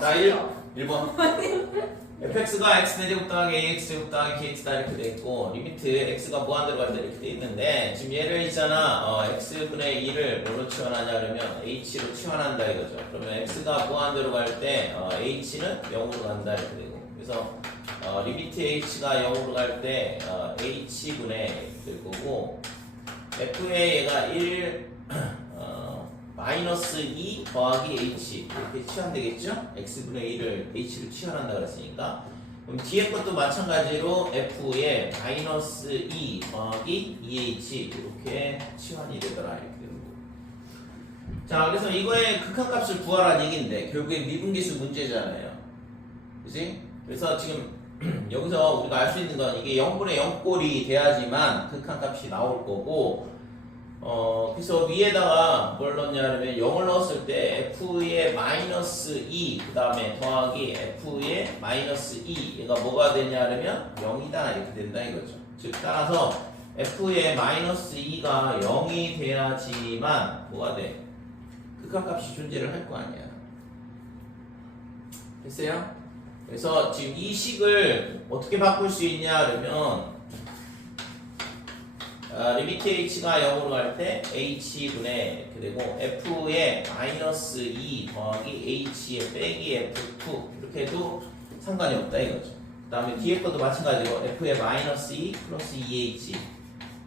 자, 1번. fx가 x제곱 더하기 ax제곱 더하기 kx다 이렇게 돼 있고 리미트 x가 무한대로 간다 이렇게 돼 있는데 지금 얘를 있잖아 x분의 2를 뭘로 치환하냐 그러면 h로 치환한다 이거죠. 그러면 x가 무한대로 갈 때 h는 0으로 간다 이렇게 되고 그래서 리미트 h가 0으로 갈 때 h분의 이렇게 될 거고 f의 얘가 1 마이너스 2 더하기 h 이렇게 치환되겠죠? x분의 1을 h로 치환한다 그랬으니까 그럼 뒤에 것도 마찬가지로 f의 마이너스 2 더하기 2h 이렇게 치환이 되더라 이렇게 되는 거고 자 그래서 이거의 극한값을 구하라는 얘기인데 결국에 미분계수 문제잖아요 그치? 그래서 지금 여기서 우리가 알 수 있는 건 이게 0분의 0꼴이 돼야지만 극한값이 나올 거고 그래서 위에다가 뭘 넣냐면 0을 넣었을 때 f의 마이너스 2 그 다음에 더하기 f의 마이너스 2 얘가 뭐가 되냐면 0이다 이렇게 된다 이거죠. 즉 따라서 f의 마이너스 2가 0이 돼야지만 뭐가 돼? 극한값이 존재를 할 거 아니야. 됐어요? 그래서 지금 이 식을 어떻게 바꿀 수 있냐 그러면 리미트 h가 0으로 갈 때 h분의 이렇게 되고 f의 마이너스 2 더하기 h의 빼기 f2 이렇게 해도 상관이 없다 이거죠. 그 다음에 뒤에 것도 마찬가지로 f의 마이너스 2 플러스 2h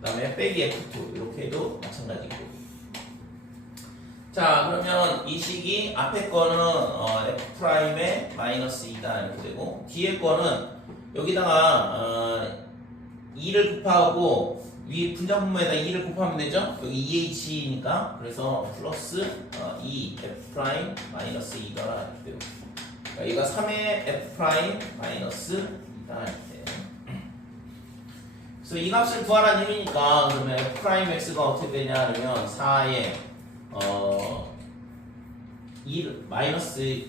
그 다음에 빼기 f2 이렇게 해도 마찬가지고 자 그러면 이 식이 앞에 거는 f'의 마이너스 2다 이렇게 되고 뒤에 거는 여기다가 2를 곱하고 위 분자분모에다 2를 곱하면 되죠? 여기 2h니까 그래서 플러스 2 f' 마이너스 2가 이렇게 되고 그러니까 얘가 3의 f' 마이너스 2다 이렇게 그래서 이 값을 구하라는 의미니까 그러면 f'x가 어떻게 되냐 그러면 4의 2 마이너스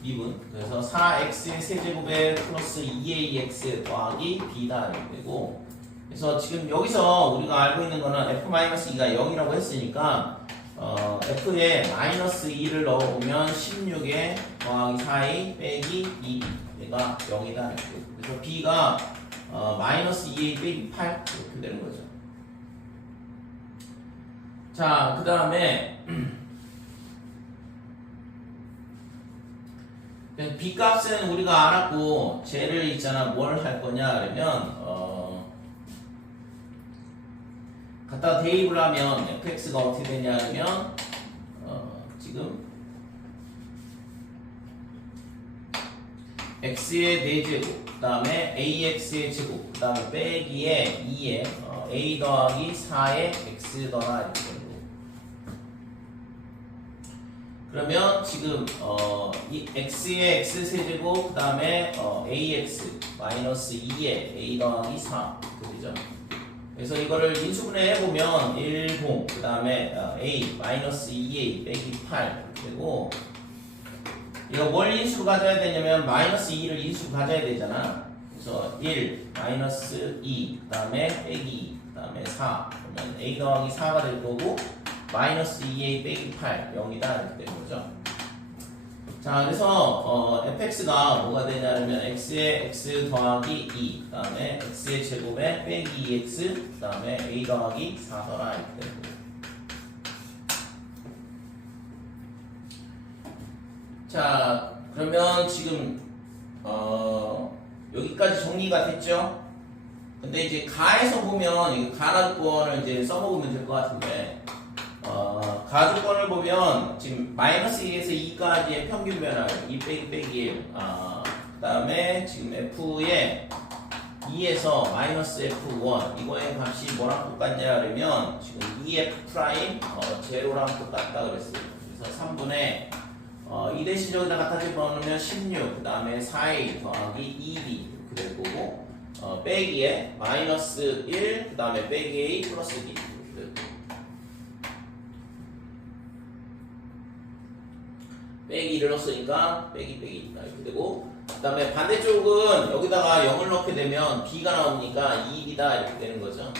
미분 그래서 4x의 세제곱에 플러스 2ax 더하기 b다 이렇게 되고 그래서 지금 여기서 우리가 알고 있는 거는 f-2가 0이라고 했으니까 f에 마이너스 2를 넣어보면 16에 더하기 4a 빼기 2 얘가 0이다 그래서 b가 마이너스 2a 빼기 8 이렇게 되는 거죠. 자 그 다음에 b 값은 우리가 알았고 쟤를 있잖아 뭘 할 거냐 그러면 갖다가 대입을 하면 fx가 어떻게 되냐면 지금 x의 4제곱 그 다음에 ax의 제곱 그 다음에 빼기에 2에 a 더하기 4의 x 더하 이렇게 되는 거고 그러면 지금 이 x의 x 세제곱 그 다음에 ax 마이너스 2에 a 더하기 4 이렇게 되죠. 그래서 이거를 인수분해 해보면 1, 0, 그 다음에 a, 마이너스 2a, 빼기 8 이렇게 되고 이거 뭘 인수로 가져야 되냐면 마이너스 2를 인수로 가져야 되잖아. 그래서 1, 마이너스 2, 그 다음에 빼기 2, 그 다음에 4 그러면 a 더하기 4가 될 거고 마이너스 2a 빼기 8, 0이다 이렇게 되는 거죠. 자 그래서 fx가 뭐가 되냐면 x의 x 더하기 2 그 다음에 x의 제곱에 빼기 2x 그 다음에 a 더하기 4더라 이렇게 되는 거예요. 자 그러면 지금 여기까지 정리가 됐죠? 근데 이제 가에서 보면 이 가나조건을 이제 써먹으면 될 것 같은데 가주권을 보면 지금 마이너스 1에서 2까지의 평균 변화 2 빼기 빼기 1 그 다음에 지금 f의 2에서 마이너스 f1 이거의 값이 뭐랑 똑같냐 그러면 지금 2f' 제로랑 똑같다 그랬어요. 그래서 3분의 2 대신 여기다 갖다 집어넣으면 16 그 다음에 4a 더하기 2b 이렇게 될 거고 빼기에 마이너스 1 그 다음에 빼기 a 플러스 b 빼기 1을 넣었으니까 빼기 이렇게 되고 그 다음에 반대쪽은 여기다가 0을 넣게 되면 b가 나오니까 2b다 이렇게 되는 거죠.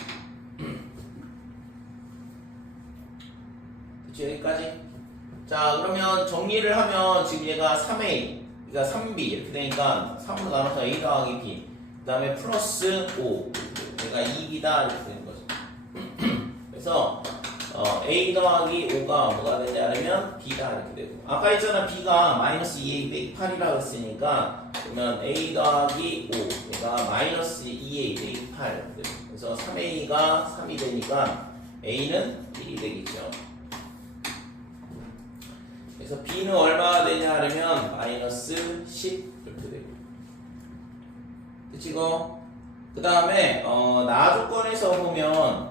그쵸 여기까지? 자, 그러면 정리를 하면 지금 얘가 3a, 그러니까 3b 이렇게 되니까 3으로 나눠서 a 더하기 b, 그 다음에 플러스 5, 얘가 2b다 이렇게 되는 거죠. 그래서 a 더하기 5가 뭐가 되냐면 b다 이렇게 되고, 아까 했잖아 b가 마이너스 2a 빼기 8이라고 했으니까 그러면 a 더하기 5, 얘가 마이너스 2a 빼기 8 이렇게 되고, 그래서 3a가 3이 되니까 a는 1이 되겠죠. 그래서 b는 얼마가 되냐 하면 마이너스 10 이렇게 되고, 그치고 그 다음에 나 조건에서 보면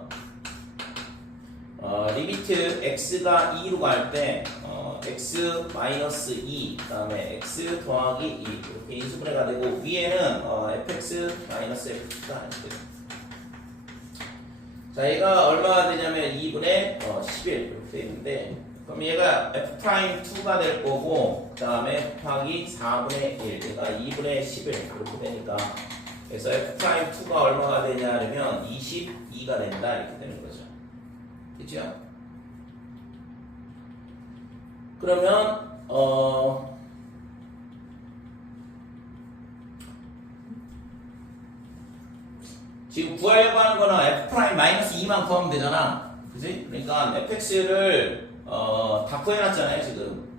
리미트 x가 2로 갈 때 x 마이너스 2, 그 다음에 x 더하기 2 이렇게 인수분해가 되고, 위에는 fx 마이너스 f가 이렇게 돼요. 자, 얘가 얼마가 되냐면 2분의 11 이렇게 되어 있는데, 그럼 얘가 f'2가 될 거고, 그 다음에 곱하기 4분의 1, 얘가 2분의 11 이렇게 되니까, 그래서 f'2가 얼마가 되냐 하면 22가 된다 이렇게 되는 거죠. 그죠? 그러면 지금 구하려고 하는 거는 f'-2만 구하면 되잖아. 그지? 그러니까 fx를 다 구해놨잖아요 지금.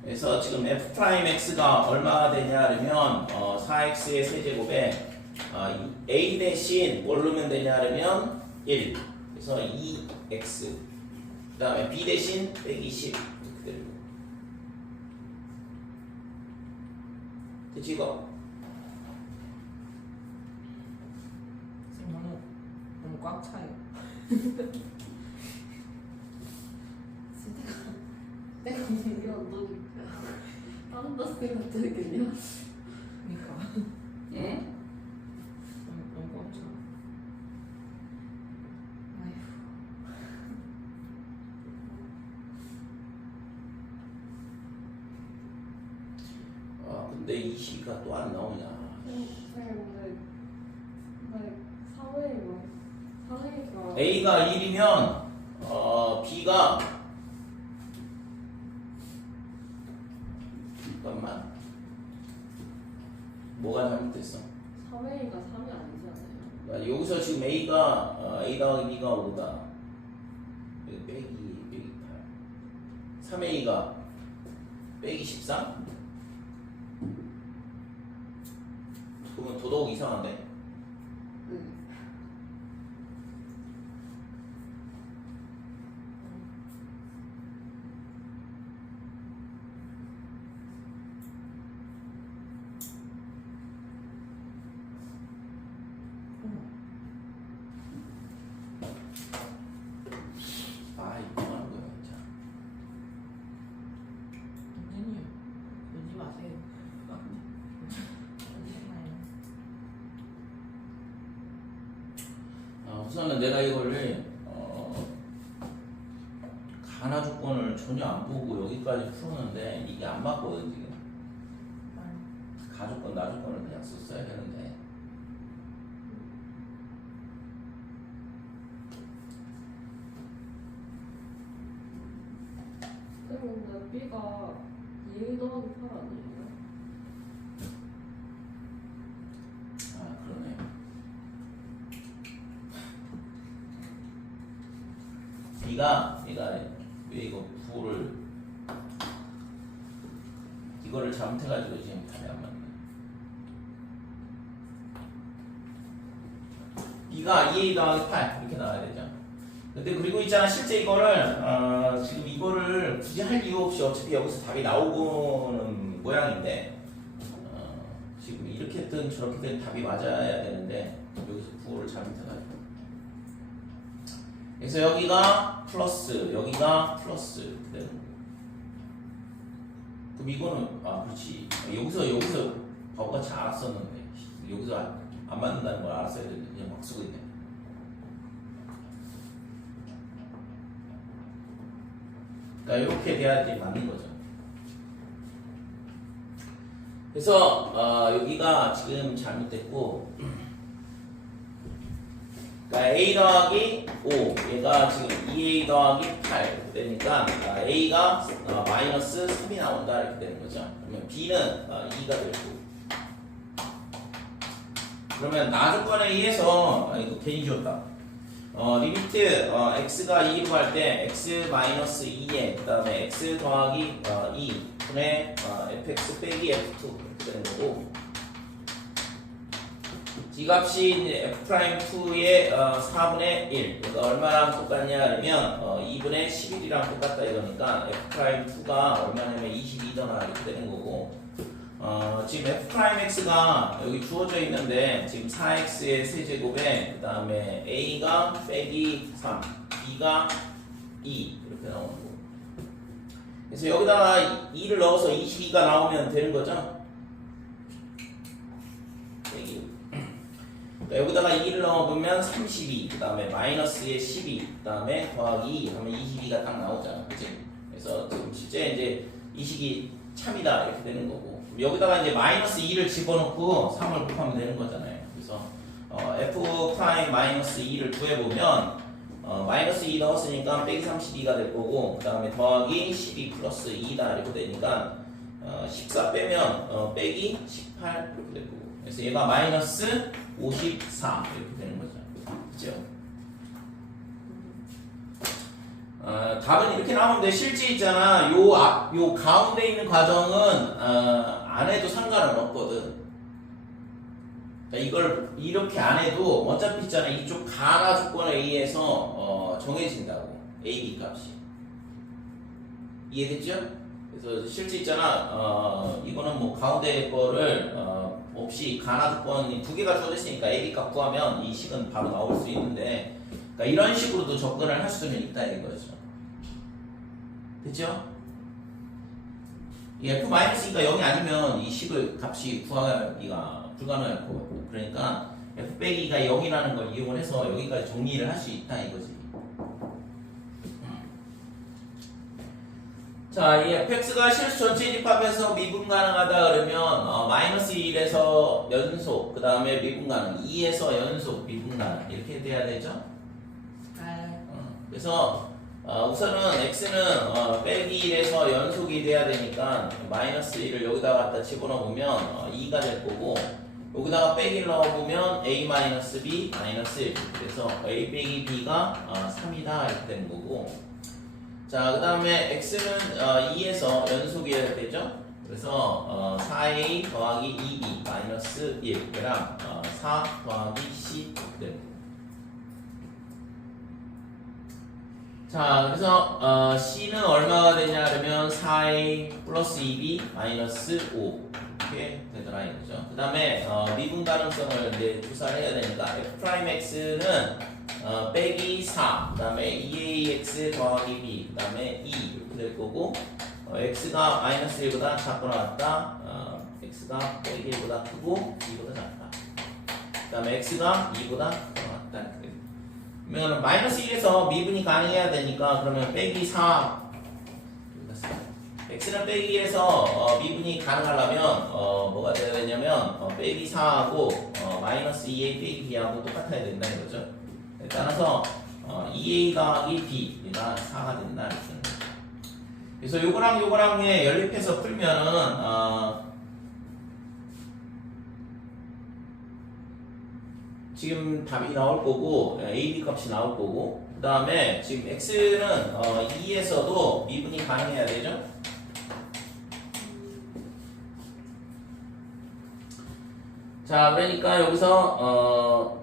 그래서 지금 f'x가 얼마가 되냐 하면 4x의 세제곱에 a 대신 뭘 넣으면 되냐 하면 1, 그래서 2x, 그 다음에 b 대신 빼기 10 이렇게 되는 거. 그치 이거? 너무 꽉 차요. 내가 이런 너 다른 데 쓰면 되겠냐? 그러니까 응? 너무 꽉 차. 근데 20가 또 안 나오냐? 사회가 a가 1이면 b가, 잠깐만, 뭐가 잘못됐어? 사회가 3이 아니잖아요. 그러니까 여기서 지금 a가 a 더하기 b가 5다. 빼기 8. 3a가 빼기 13? 그러면 더더욱 이상한데? 응. 아, 이거 뭐 하는 거야, 진짜. 선생님 보지 마세요. 우선은 내가 이거를 가나 조건을 전혀 안 보고 여기까지 풀었는데 이게 안 맞거든 지금. 가조건, 나조건을 그냥 썼어야 되는데. 근데 B가 2 더하기 8 아니에요? 아, 그러네. B가 얘가 왜 이거 부호를 이거를 잘못해가지고 지금 답이 안 맞네. B가 2a 더하기 8 이렇게 나와야 되죠. 근데 그리고 있잖아, 실제 이거를 지금 이거를 굳이 할 이유 없이 어차피 여기서 답이 나오고는 모양인데 지금 이렇게든 저렇게든 답이 맞아야 되는데 여기서 부호를 잘못해가지고, 그래서 여기가 플러스, 여기가 플러스 이렇게 되는 거예요. 그럼 이거는 그렇지, 여기서 바보같이 알았었는데 여기서 안 맞는다는 걸 알았어야 되는데 그냥 막 쓰고 있네. 그러니까 이렇게 돼야지 맞는 거죠. 그래서 여기가 지금 잘못됐고, 그러니까 a 더하기 5 얘가 지금 2a 더하기 8 이렇게 되니까 a가 마이너스 3이 나온다 이렇게 되는 거죠. 그러면 b는 2가 되고 그러면 나조건에 의해서 이거 괜히 지웠다. 리미트 x가 2로 갈 때 x 마이너스 2에 그 다음에 x 더하기 2 분의 fx 빼기 f2 이렇게 되는 거고 지값이 f'2의 4분의 1 그러니까 얼마랑 똑같냐 그러면 2분의 11이랑 똑같다 이거니까 f'2가 얼마냐면 22잖아 이렇게 되는 거고 지금 f'x가 여기 주어져 있는데 지금 4x의 세제곱에 그 다음에 a가 빼기 3 b가 2 이렇게 나오는 거고 그래서 여기다가 2를 넣어서 22가 나오면 되는 거죠. 여기다가 2를 넣어보면 32, 그 다음에 마이너스에 12, 그 다음에 더하기 2 하면 22가 딱 나오잖아. 그치? 그래서 지금 실제 이제 이 식이 참이다 이렇게 되는 거고 여기다가 이제 마이너스 2를 집어넣고 3을 곱하면 되는 거잖아요. 그래서 f 프라임 마이너스 2를 구해보면 마이너스 2 넣었으니까 빼기 32가 될 거고 그 다음에 더하기 12 플러스 2다 이렇게 되니까 14 빼면 빼기 18 이렇게 될 거고 그래서 얘가 마이너스 54 이렇게 되는 거죠. 그죠? 답은 이렇게 나오면 돼. 실제 있잖아. 요 가운데 있는 과정은 안 해도 상관은 없거든. 이걸 이렇게 안 해도 어차피 있잖아. 이쪽 가나 조건에 의해서 정해진다고. A, B 값이. 이해됐죠? 그래서 실제 있잖아. 이거는 뭐 가운데 거를 없이 가나 조건이 두 개가 주어져 있으니까 A, B 값 구하면 이 식은 바로 나올 수 있는데 그러니까 이런 식으로도 접근을 할 수는 있다 이거죠. 됐죠? 이 F-가 0이 아니면 이 식을 값이 구하기가 불가능할 것 같고 그러니까 F 빼기가 0이라는 걸 이용을 해서 여기까지 정리를 할 수 있다 이거지. 자, 이 fx가 실수 전체 집합해서 미분 가능하다 그러면 마이너스 1에서 연속 그 다음에 미분 가능 2에서 연속 미분 가능 이렇게 돼야 되죠? 그래서 우선은 x는 빼기 1에서 연속이 돼야 되니까 마이너스 1을 여기다가 갖다 집어넣으면 2가 될 거고 여기다가 빼기를 넣어보면 a 마이너스 b 마이너스 1 그래서 a 빼기 b가 3이다 이렇게 되는 거고 자, 그 다음에 x는 2에서 연속이어야 되죠? 그래서 4a 더하기 2b 마이너스 1 얘랑 4 더하기 c 이렇게 됩니다. 자, 그래서 c는 얼마가 되냐 그러면 4a 플러스 2b 마이너스 5 이렇게 되더라 이거죠. 그 다음에 미분 가능성을 이제 조사를 해야 되니까 f'x는 빼기 4, 그 다음에 2ax 더하기 b, 그 다음에 2 이렇게 될 거고 x가 마이너스 1보다 작거나 같다 x가 빼기 1보다 크고 2보다 작다 그 다음에 x가 2보다 크거나 같다 그러면 마이너스 1에서 미분이 가능해야 되니까 그러면 빼기 4 x는 빼기 1에서 미분이 가능하려면 뭐가 돼야 되냐면 빼기 4하고 마이너스 2a 빼기 b하고 똑같아야 된다 이거죠. 따라서 2a 더하기 b가 4가 된다 이렇게. 그래서 요거랑 요거랑에 연립해서 풀면은 지금 답이 나올 거고 a, b 값이 나올 거고 그 다음에 지금 x는 2에서도 미분이 가능해야 되죠. 자, 그러니까 여기서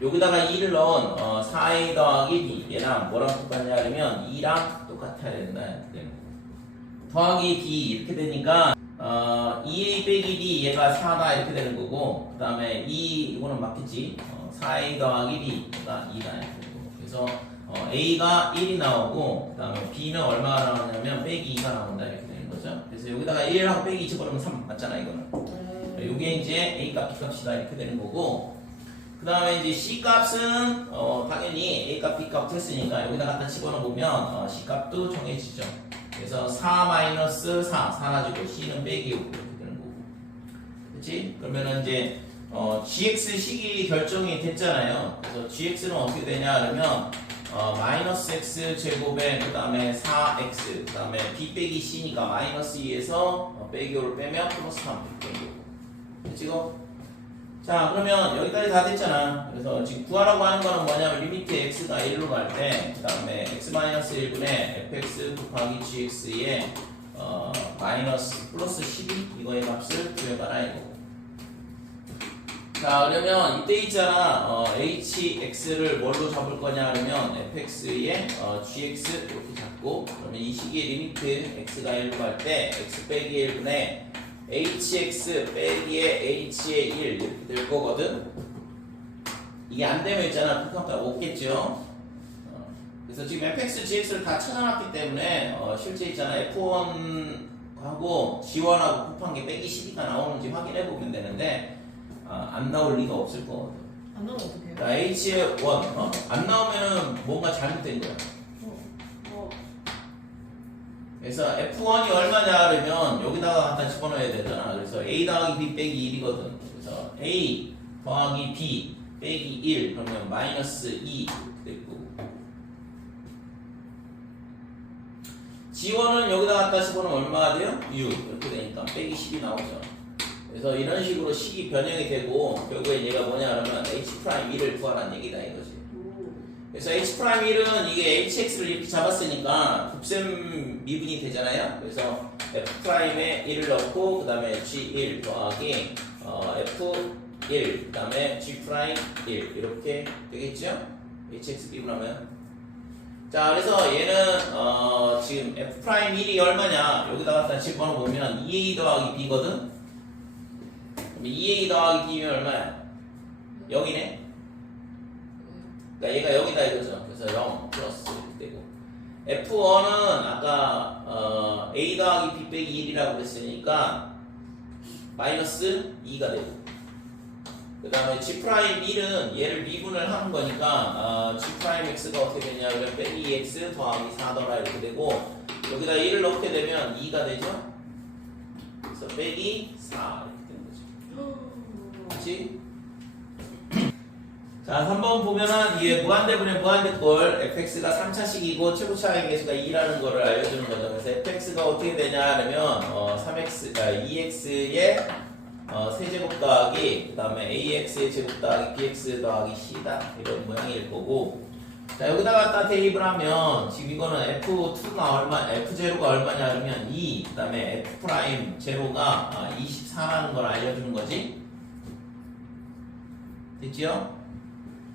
여기다가 2를 넣은 4a 더하기 b 얘랑 뭐랑 똑같냐 하면 2랑 똑같아야 된다 더하기 b 이렇게 되니까 2a 빼기 b 얘가 4다 이렇게 되는 거고 그 다음에 이거는 맞겠지 4a 더하기 b 얘가 2다 이렇게 되는 거고 그래서 a가 1이 나오고 그 다음에 b는 얼마가 나오냐면 빼기 2가 나온다 이렇게 되는 거죠. 그래서 여기다가 1하고 빼기 2 집어넣으면 3 맞잖아 이거는. 요게 이제 a 값, b 값이다 이렇게 되는 거고 그 다음에 이제 c 값은 당연히 a 값, b 값 했으니까 여기다 갖다 집어넣으면 c 값도 정해지죠. 그래서 4 마이너스 4 사라지고 c는 빼기 5 이렇게 되는 거고 그렇지? 그러면은 이제 gx 식이 결정이 됐잖아요. 그래서 gx는 어떻게 되냐 그러면 마이너스 x 제곱에 그 다음에 4x 그 다음에 b 빼기 c니까 마이너스 2에서 빼기 5를 빼면 플러스 3 빼기 5 됐지고? 자 그러면 여기까지 다 됐잖아. 그래서 지금 구하라고 하는 거는 뭐냐면 리미트 x가 1로 갈 때 그 다음에 x-1분의 fx 곱하기 gx의 마이너스 플러스 12 이거의 값을 구해봐라 이거고. 자 그러면 이때 있잖아 hx를 뭘로 잡을 거냐 그러면 fx의 gx 이렇게 잡고 그러면 이 식의 리미트 x가 1로 갈 때 x 빼기 1분의 hx 빼기의 h의 1 이렇게 될 거거든. 이게 안 되면 있잖아 극한값 없겠죠. 그래서 지금 fx, gx를 다 찾아놨기 때문에 실제 있잖아 f1하고 g1하고 곱한 게 빼기 12가 나오는지 확인해 보면 되는데 안 나올 리가 없을 거거든. 안 나오면 어떡해요? 자, h의 1 안 나오면은 뭔가 잘못된 거야. 그래서 F1이 얼마냐 그러면 여기다가 갖다 집어넣어야 되잖아. 그래서 A 더하기 B 빼기 1이거든. 그래서 A 더하기 B 빼기 1 그러면 마이너스 2 됐고 G1은 여기다 갖다 집어넣으면 얼마가 돼요? 6 이렇게 되니까 빼기 10이 나오죠. 그래서 이런 식으로 식이 변형이 되고 결국에 얘가 뭐냐 그러면 H'1을 구하라는 얘기다 이거지. 그래서 H'1은 이게 HX를 이렇게 잡았으니까 곱셈 미분이 되잖아요. 그래서 F'에 1을 넣고 그 다음에 G1 더하기 F1 그 다음에 G'1 이렇게 되겠죠? HX 미분하면 자 그래서 얘는 지금 F'1이 얼마냐 여기다가 일단 집어넣어보면 2A 더하기 B거든? 그럼 2A 더하기 B면 얼마야? 0이네? 그러니까 얘가 0이다 이거죠. 그래서 0 플러스 이렇게 되고 F1은 아까 A 더하기 B 빼기 1이라고 그랬으니까 마이너스 2가 되고 그 다음에 G'1은 얘를 미분을 하는 거니까 G'X가 어떻게 되냐 그러면 빼기 X 더하기 4더라 이렇게 되고 여기다 1을 넣게 되면 2가 되죠. 그래서 빼기 4 이렇게 되는 거죠. 그렇지? 자, 3번 보면은 이게 무한대분의 무한대꼴 fx가 3차식이고 최고 차의 개수가 2라는 거를 알려주는 거죠. 그래서 fx가 어떻게 되냐 하면 2x의 세제곱 더하기 그 다음에 ax의 제곱 더하기 bx 더하기 c다 이런 모양일 거고 자 여기다가 갖다 대입을 하면 지금 이거는 f2가 f0가 얼마냐 그러면 2 그 다음에 f'0가 24라는 걸 알려주는 거지 됐지요?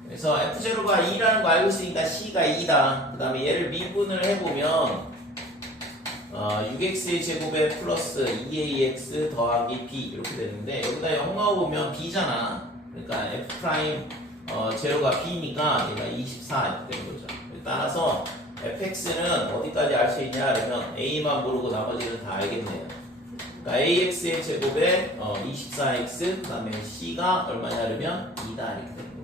그래서 F0가 2라는 거 알고 있으니까 C가 2다. 그 다음에 얘를 미분을 해보면 6x의 제곱에 플러스 2ax 더하기 b 이렇게 되는데 여기다 0 넣어보면 b잖아. 그러니까 F' 제로가 b니까 얘가 24 이렇게 되는 거죠. 따라서 fx는 어디까지 알 수 있냐 그러면 a만 모르고 나머지는 다 알겠네요. 그러니까 ax의 제곱에 24x 그 다음에 c가 얼마냐 그러면 2다 이렇게 되는 거죠.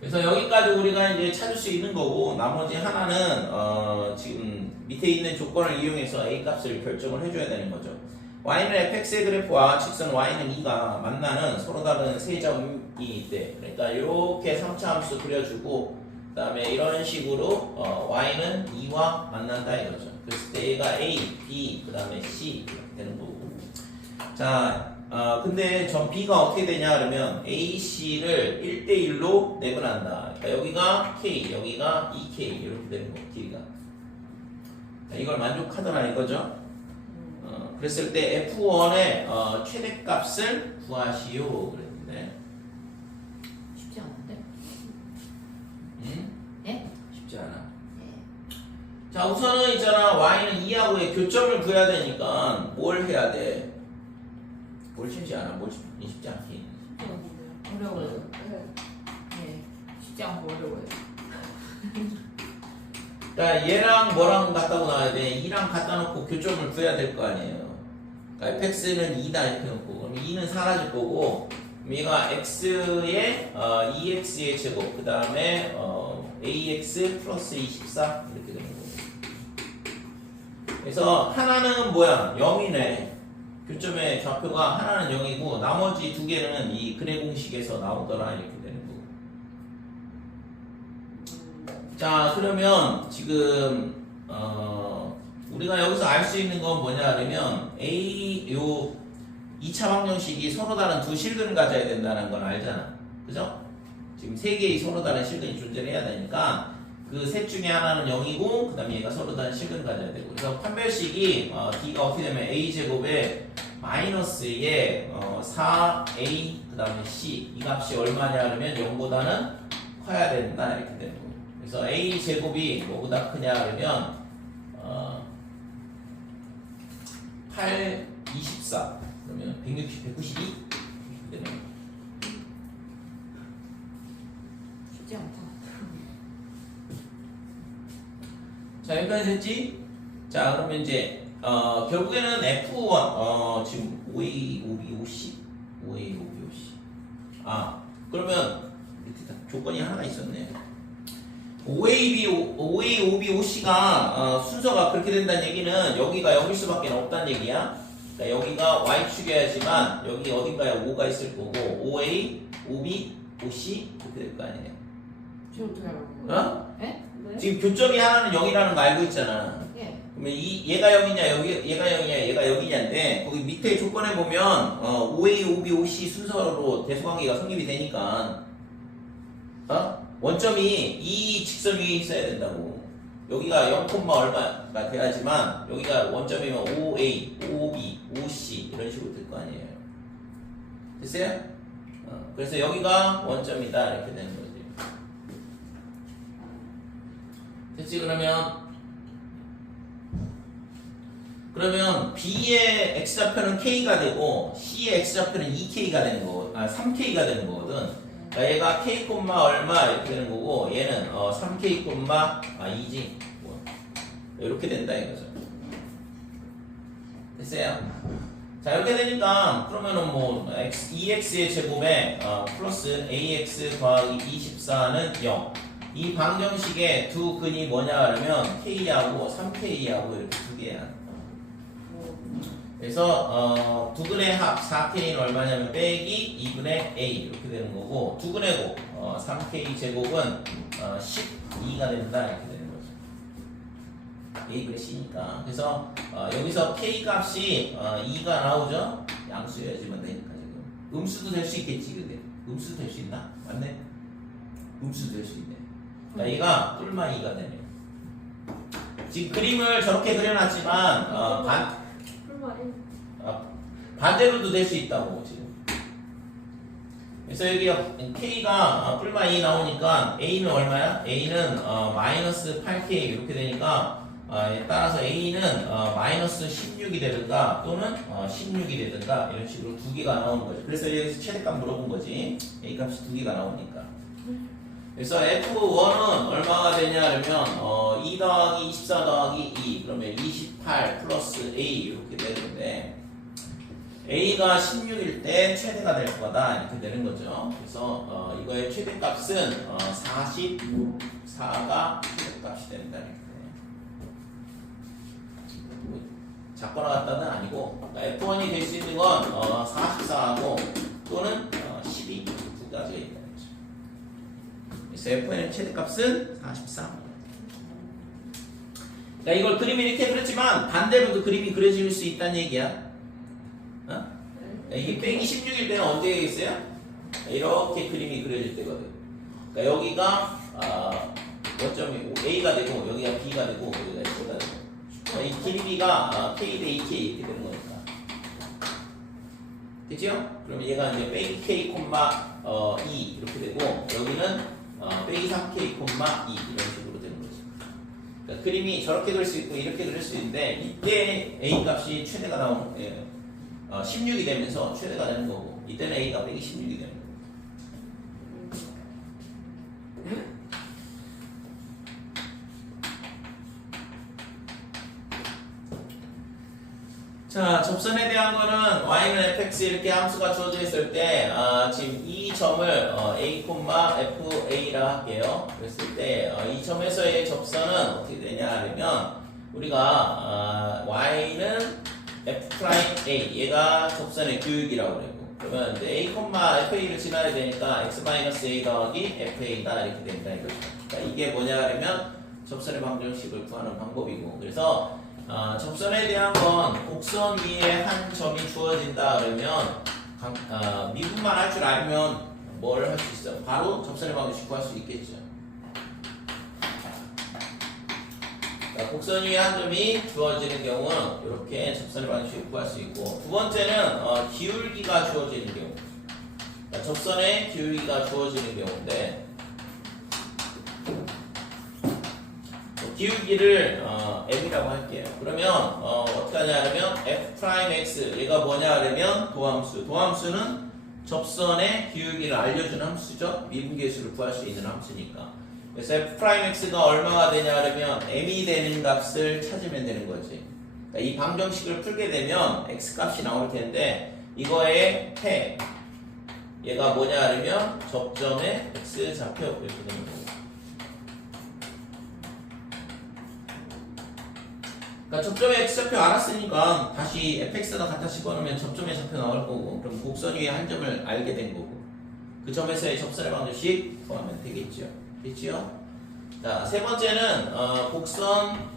그래서 여기까지 우리가 이제 찾을 수 있는 거고 나머지 하나는 지금 밑에 있는 조건을 이용해서 a 값을 결정을 해줘야 되는 거죠. y는 fx의 그래프와 직선 y는 2가 만나는 서로 다른 세 점이 있대. 그러니까 이렇게 3차 함수 그려주고 그 다음에 이런 식으로 y는 2와 만난다 이거죠. 그래서 얘가 a, b, 그 다음에 c 이렇게 되는 거고 자 근데 전 B가 어떻게 되냐 그러면 A, C를 1대1로 내분한다. 그러니까 여기가 K, 여기가 2K 이렇게 되는 거 길이가. 이걸 만족하더라 이거죠. 그랬을 때 F1의 최대값을 구하시오 그랬는데 쉽지 않은데? 응? 예? 쉽지 않아. 예. 자 우선은 있잖아 Y는 2하고의 교점을 구해야 되니까 뭘 해야 돼? 뭘 쉽지 않아? 뭘 쉽지 않기? 어려워요. 네. 예. 쉽지 않고 어려워요. 그러니까 얘랑 뭐랑 갖다 나와야 돼? 2랑 갖다 놓고 교점을 구해야 될 거 아니에요. 그러니까 fx는 2다 이렇게 놓고 그럼 2는 사라질 거고 그럼 얘가 x의 2x의 제곱 그 다음에 ax 플러스 24 이렇게 되는 거고 그래서 하나는 뭐야? 0이네. 교점의 좌표가 하나는 0이고 나머지 두 개는 이 근해 공식에서 나오더라 이렇게 되는 거고. 자 그러면 지금 우리가 여기서 알 수 있는 건 뭐냐 그러면 요 2차 방정식이 서로 다른 두 실근을 가져야 된다는 걸 알잖아. 그죠? 지금 세 개의 서로 다른 실근이 존재를 해야 되니까 그 셋 중에 하나는 0이고 그 다음에 얘가 서로 다른 실근을 가져야 되고 그래서 판별식이 D가 어떻게 되면 A제곱에 마이너스에 4A 그 다음에 C 이 값이 얼마냐 그러면 0보다는 커야 된다 이렇게 되는 거예요. 그래서 A 제곱이 뭐보다 크냐 그러면 8, 24 그러면 160, 192 이렇게 되는 거예요. 쉽지 않다. 자 여기까지 됐지? 자 그러면 이제 결국에는 F1 지금 5A, 5B, 5C 5A, 5B, 5C 그러면 밑에 조건이 하나 있었네. 5A, 5B, 5C가 순서가 그렇게 된다는 얘기는 여기가 0일 수밖에 없다는 얘기야. 그러니까 여기가 Y축이어야지만 여기 어딘가에 5가 있을 거고 5A, 5B, 5C 이렇게 될 거 아니에요. 지금 어떻게 알고 거예요? 어? 예? 네? 지금 교점이 하나는 0이라는 거 알고 있잖아. 예. 그러면 얘가 0이냐 얘가 0이냐 얘가 0이냐인데 거기 밑에 조건에 보면 5A, 5B, 5C 순서로 대수관계가 성립이 되니까 원점이 이 직선 위에 있어야 된다고. 여기가 0, 얼마가 돼야지만 여기가 원점이면 5A, 5B, 5C 이런 식으로 될 거 아니에요. 됐어요? 그래서 여기가 원점이다 이렇게 되는 거지. 됐지? 그러면 B의 X좌표는 K가 되고 C의 X좌표는 2K가 되는 거, 3K가 되는 거거든. 그러니까 얘가 K, 얼마 이렇게 되는 거고 얘는 3K, 2지 이렇게 된다 이거죠. 됐어요? 자 이렇게 되니까 그러면은 뭐 2x의 제곱에 플러스 ax 더하기 24는 0. 이 방정식의 두 근이 뭐냐 그러면 k하고 3k하고 이렇게 두 개야. 그래서 두 근의 합 4k는 얼마냐면 빼기 2분의 a 이렇게 되는 거고 두 근의 곱 3k 제곱은 12가 된다 이렇게 되는 거죠. a분의 c니까. 그래서 여기서 k 값이 2가 나오죠. 양수여야지만 되니까 지금 음수도 될 수 있겠지. 근데 음수도 될 수 있나? 맞네. 음수도 될 수 있네. 그러니까 얘가 뿔마 2가 되네요. 지금 그림을 저렇게 그려놨지만 반대로도 될 수 있다고 지금. 그래서 여기 K가 뿔마 2 나오니까 A는 얼마야? A는 마이너스 8K 이렇게 되니까 따라서 A는 마이너스 16이 되든가 또는 16이 되든가 이런 식으로 두 개가 나오는 거죠. 그래서 여기서 최대값 물어본 거지. A 값이 두 개가 나오니까. 그래서 F1은 얼마가 되냐 그러면 2 더하기 24 더하기 2 그러면 28 플러스 A 이렇게 되는데 A가 16일 때 최대가 될 거다 이렇게 되는 거죠. 그래서 이거의 최대값은 44가 최대값이 된다 이렇게 돼요. 작거나 같다는 아니고 F1이 될 수 있는 건 44하고 또는 12 두 가지가 있다. 그래서 Fn의 최대값은 43. 그러니까 이걸 그림이 이렇게 그렸지만 반대로도 그림이 그려질 수 있다는 얘기야. 이게 빼기 16일 때는 언제 되겠어요? 이렇게 그림이 그려질 때거든. 그러니까 여기가 원점이 A가 되고 여기가 B가 되고 여기가 C가 되고 이 길이가 K 대 2K 이렇게 되는 거니까. 됐죠? 그러면 얘가 이제 빼기 K, 2 이렇게 되고 여기는 빼기 3K, 2 이런 식으로 되는 거죠. 그러니까 그림이 저렇게 그릴 수 있고 이렇게 그릴 수 있는데 이때 A 값이 최대가 나오는 거예요. 16이 되면서 최대가 되는 거고 이때는 A가 빼기 16이 되는 거고. 자, 접선에 대한 거는 y는 fx 이렇게 함수가 주어져 있을 때 지금 이 점을 a, fa라 할게요. 그랬을 때 이 점에서의 접선은 어떻게 되냐 하면 우리가 y는 F'A 얘가 접선의 교육이라고 그랬고 그러면 이제 A, FA를 지나야 되니까 X-A 더하기 FA다 이렇게 된다 이거죠. 그러니까 이게 뭐냐 하면 접선의 방정식을 구하는 방법이고 그래서 접선에 대한 건 곡선 위에 한 점이 주어진다 그러면 미분만 할 줄 알면 뭘 할 수 있어? 바로 접선의 방정식 구할 수 있겠죠. 곡선 위에 한 점이 주어지는 경우는 이렇게 접선의 방정식을 구할 수 있고 두 번째는 기울기가 주어지는 경우 그러니까 접선의 기울기가 주어지는 경우인데 기울기를 m이라고 할게요. 그러면 어떻게 하냐면 f'x 얘가 뭐냐 하려면 도함수는 접선의 기울기를 알려주는 함수죠. 미분계수를 구할 수 있는 함수니까. 그래서 f'x가 얼마가 되냐 하려면 m이 되는 값을 찾으면 되는 거지. 그러니까 이 방정식을 풀게 되면 x 값이 나올 텐데 이거의 해 얘가 뭐냐 하려면 접점의 x 좌표 이렇게 되는 거고. 그러니까 접점의 x좌표 알았으니까 다시 fx가 갖다 집어넣으면 접점의 좌표 나올 거고 그럼 곡선 위에 한 점을 알게 된 거고 그 점에서의 접선의 방정식 구하면 되겠죠. 됐죠? 자, 세 번째는 곡선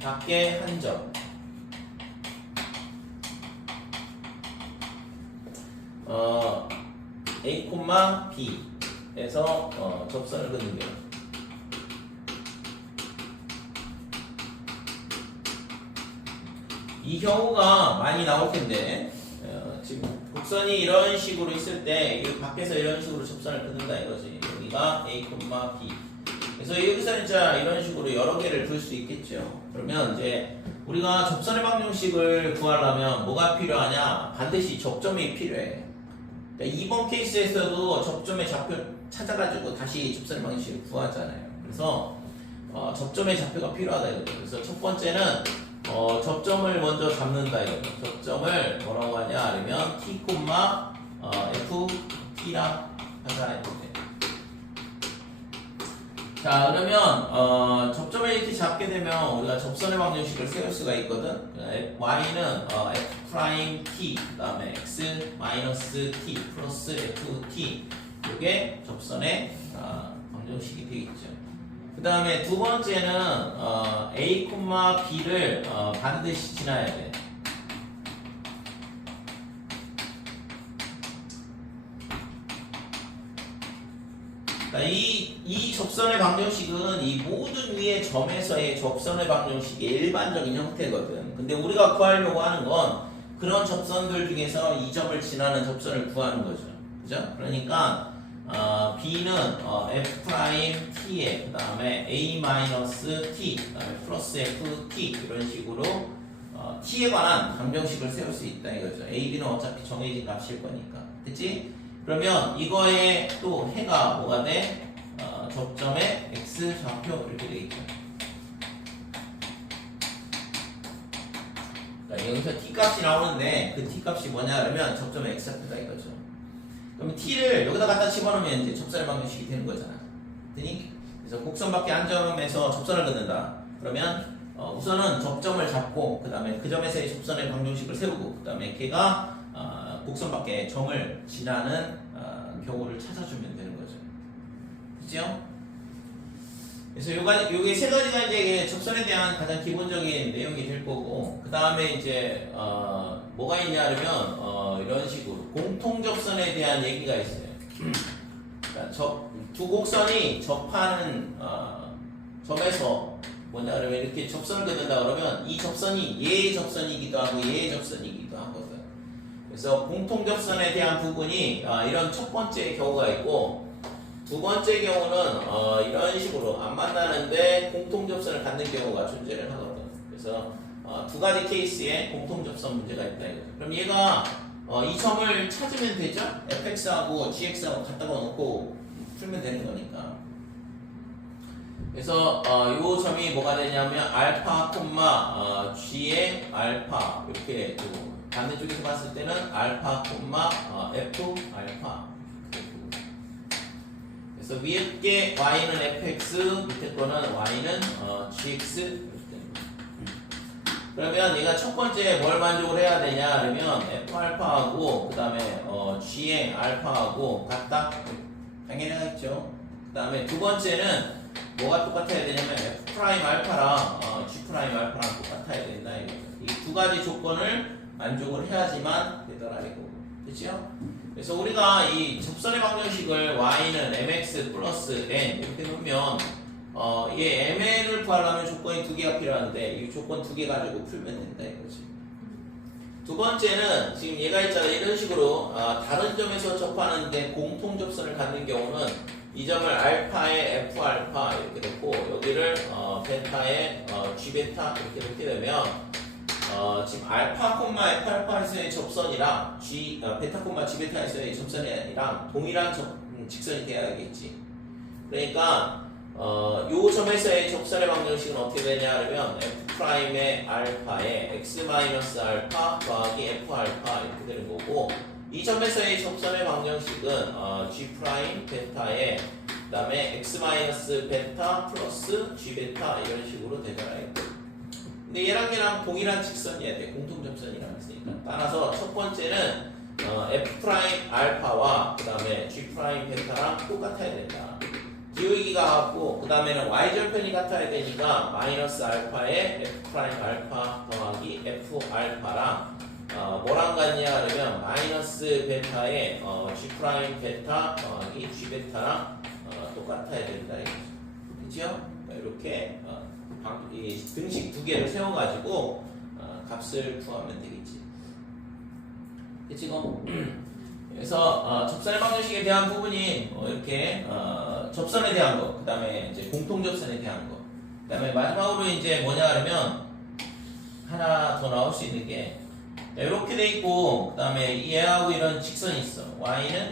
밖에 한 점 A, B에서 접선을 그는 경우 이 경우가 많이 나올 텐데 지금 곡선이 이런 식으로 있을 때 이 밖에서 이런 식으로 접선을 끊는다 이거지. 여기가 A, B. 그래서 여기서 이제 이런 식으로 여러 개를 둘 수 있겠죠. 그러면 이제 우리가 접선의 방정식을 구하려면 뭐가 필요하냐? 반드시 접점이 필요해. 그러니까 2번 케이스에서도 접점의 좌표 찾아가지고 다시 접선의 방정식을 구하잖아요. 그래서 접점의 좌표가 필요하다 이거죠. 그래서 첫 번째는 접점을 먼저 잡는다 이거죠. 접점을 뭐라고 하냐 하면 t, f, t라 하자 이거죠. 자 그러면 접점을 이렇게 잡게 되면 우리가 접선의 방정식을 세울 수가 있거든. y는 f'(t) 그 다음에 x 마이너스 t 플러스 ft 이게 접선의 방정식이 되겠죠. 그 다음에 두 번째는 A, B를 반드시 지나야 돼. 그러니까 이 접선의 방정식은 이 모든 위의 점에서의 접선의 방정식의 일반적인 형태거든. 근데 우리가 구하려고 하는 건 그런 접선들 중에서 이 점을 지나는 접선을 구하는 거죠. 그죠? 그러니까 B는 F'T에 그 다음에 A-T 그 다음에 플러스 FT 이런 식으로 T에 관한 방정식을 세울 수 있다 이거죠. A, B는 어차피 정해진 값일 거니까. 됐지? 그러면 이거에 또 해가 뭐가 돼? 접점의 X 좌표 이렇게 되겠죠. 그러니까 여기서 T 값이 나오는데 그 T 값이 뭐냐 그러면 접점의 X 좌표다 이거죠. 그럼 t를 여기다 갖다 집어넣으면 이제 접선의 방정식이 되는 거잖아. 되니? 그래서 곡선 밖에 한 점에서 접선을 긋는다. 그러면 우선은 접점을 잡고 그 다음에 그 점에서의 접선의 방정식을 세우고 그 다음에 걔가 곡선 밖에 점을 지나는 경우를 찾아주면 되는 거죠. 그죠? 그래서 요게 세 가지가 이제 접선에 대한 가장 기본적인 내용이 될 거고 그 다음에 이제 뭐가 있냐면 이런 식으로 공통 접선에 대한 얘기가 있어요. 그러니까 두 곡선이 접하는 점에서 뭐냐 그러면 이렇게 접선을 긋는다 그러면 이 접선이 얘의 접선이기도 하고 얘의 접선이기도 하거든. 그래서 공통 접선에 대한 부분이 이런 첫 번째 경우가 있고 두 번째 경우는 이런 식으로 안 만나는데 공통 접선을 갖는 경우가 존재를 하거든. 그래서 두 가지 케이스에 공통 접선 문제가 있다 이거죠. 그럼 얘가 이 점을 찾으면 되죠? fx하고 gx하고 갖다가 놓고 풀면 되는 거니까. 그래서 이 점이 뭐가 되냐면 알파, g의 알파 이렇게 되고 반대쪽에서 봤을 때는 알파, f 알파. 그래서 위에 게 y는 fx, 밑에 거는 y는 gx 이렇게 됩니다. 그러면 얘가 첫 번째 뭘 만족을 해야 되냐 그러면 f 알파하고 그 다음에 g의 알파하고 같다? 당연히 하겠죠. 그 다음에 두 번째는 뭐가 똑같아야 되냐면 f 프라임 알파랑 g 프라임 알파랑 똑같아야 된다. 이 두 가지 조건을 만족을 해야지만 되더라 이거. 그렇죠? 그래서 우리가 이 접선의 방정식을 y는 mx 플러스 n 이렇게 놓으면 얘 mn을 구하려면 조건이 두 개가 필요한데 이 조건 두 개 가지고 풀면 된다 이거지. 두 번째는 지금 얘가 있잖아 이런 식으로 다른 점에서 접하는데 공통 접선을 갖는 경우는 이 점을 알파에 f 알파 이렇게 됐고 여기를 베타에 g 베타 이렇게 되면 지금 알파 콤마 f 알파에서의 접선이랑 베타 콤마 g 베타에서의 접선이랑 동일한 직선이 돼야겠지. 그러니까 요 점에서의 접선의 방정식은 어떻게 되냐 그러면 f 프라임의 알파에 x 마이너스 알파 더하기 f 알파 이렇게 되는 거고 이 점에서의 접선의 방정식은 g 프라임 베타에 그 다음에 x 마이너스 베타 플러스 g 베타 이런 식으로 되더라. 근데 얘랑 동일한 직선이어야 돼. 공통 접선이라고 했으니까. 따라서 첫 번째는 f 프라임 알파와 그 다음에 g 프라임 베타랑 똑같아야 된다. 기울기가 같고 그 다음에는 y절편이 같아야 되니까 마이너스 알파에 f 프라임 알파 더하기 f 알파랑 뭐랑 같냐 그러면 마이너스 베타에 g 프라임 베타 더하기 g 베타랑 똑같아야 된다. 그죠? 이렇게 이 등식 두 개를 세워가지고 값을 구하면 되겠지. 그치? 그래서 접선의 방정식에 대한 부분이 이렇게 접선에 대한 거, 그 다음에 이제 공통 접선에 대한 거, 그 다음에 마지막으로 이제 뭐냐 하면 하나 더 나올 수 있는 게 이렇게 돼 있고, 그 다음에 얘하고 이런 직선이 있어. y는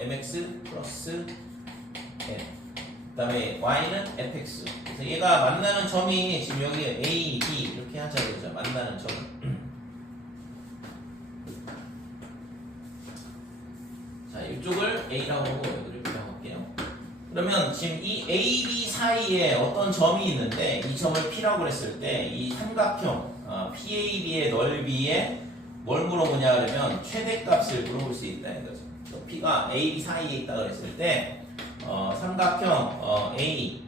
mx 플러스 n. 그 다음에 y는 fx. 그래서 얘가 만나는 점이 지금 여기 a, b 이렇게 하자 그러죠. 만나는 점. 자, 이쪽을 a라고 하고 여기를 b라고 할게요. 그러면 지금 이 a, b 사이에 어떤 점이 있는데 이 점을 p라고 했을 때 이 삼각형 PAB의 넓이에 뭘 물어보냐 그러면 최대값을 물어볼 수 있다는 거죠. p가 a, b 사이에 있다고 했을 때 삼각형 A,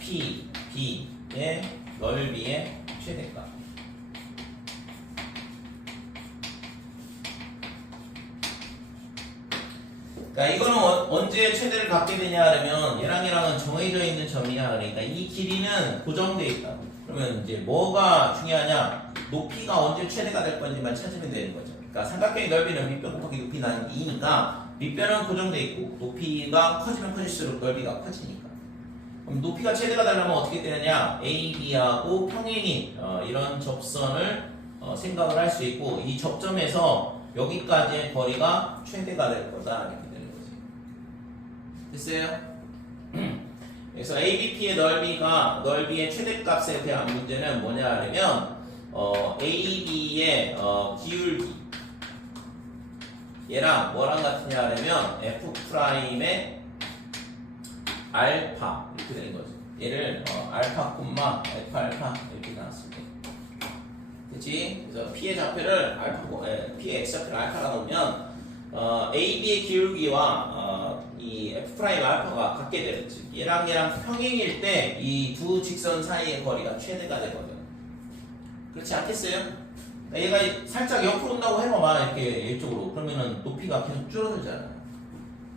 P, B의 넓이의 최대값. 그러니까 이거는 언제 최대를 갖게 되냐 하면 얘랑은 정해져 있는 점이냐 그러니까 이 길이는 고정되어 있다. 그러면 이제 뭐가 중요하냐? 높이가 언제 최대가 될 건지만 찾으면 되는 거죠. 그러니까 삼각형의 넓이는 밑변 곱하기 높이 나는 2니까 밑변은 고정되어 있고 높이가 커지면 커질수록 넓이가 커지니까. 그럼 높이가 최대가 되려면 어떻게 되느냐? A, B하고 평행인 이런 접선을 생각을 할 수 있고 이 접점에서 여기까지의 거리가 최대가 될 거다 이렇게 되는 거지. 됐어요? 그래서 ABP의 넓이의 최대값에 대한 문제는 뭐냐 하면 AB의 기울기 얘랑 뭐랑 같으냐 하면 f 프라임의 알파 이렇게 되는 거죠. 얘를 알파 콤마 f 알파 이렇게 나왔을 때, 그렇지? 그래서 p의 좌표를 p의 x 좌표를 알파가 놓으면 AB의 기울기와 이 f 프라임 알파가 같게 되겠지. 얘랑 평행일 때 이 두 직선 사이의 거리가 최대가 되거든. 그렇지 않겠어요? 얘가 살짝 옆으로 온다고 해봐봐 이렇게 이쪽으로 그러면은 높이가 계속 줄어들잖아.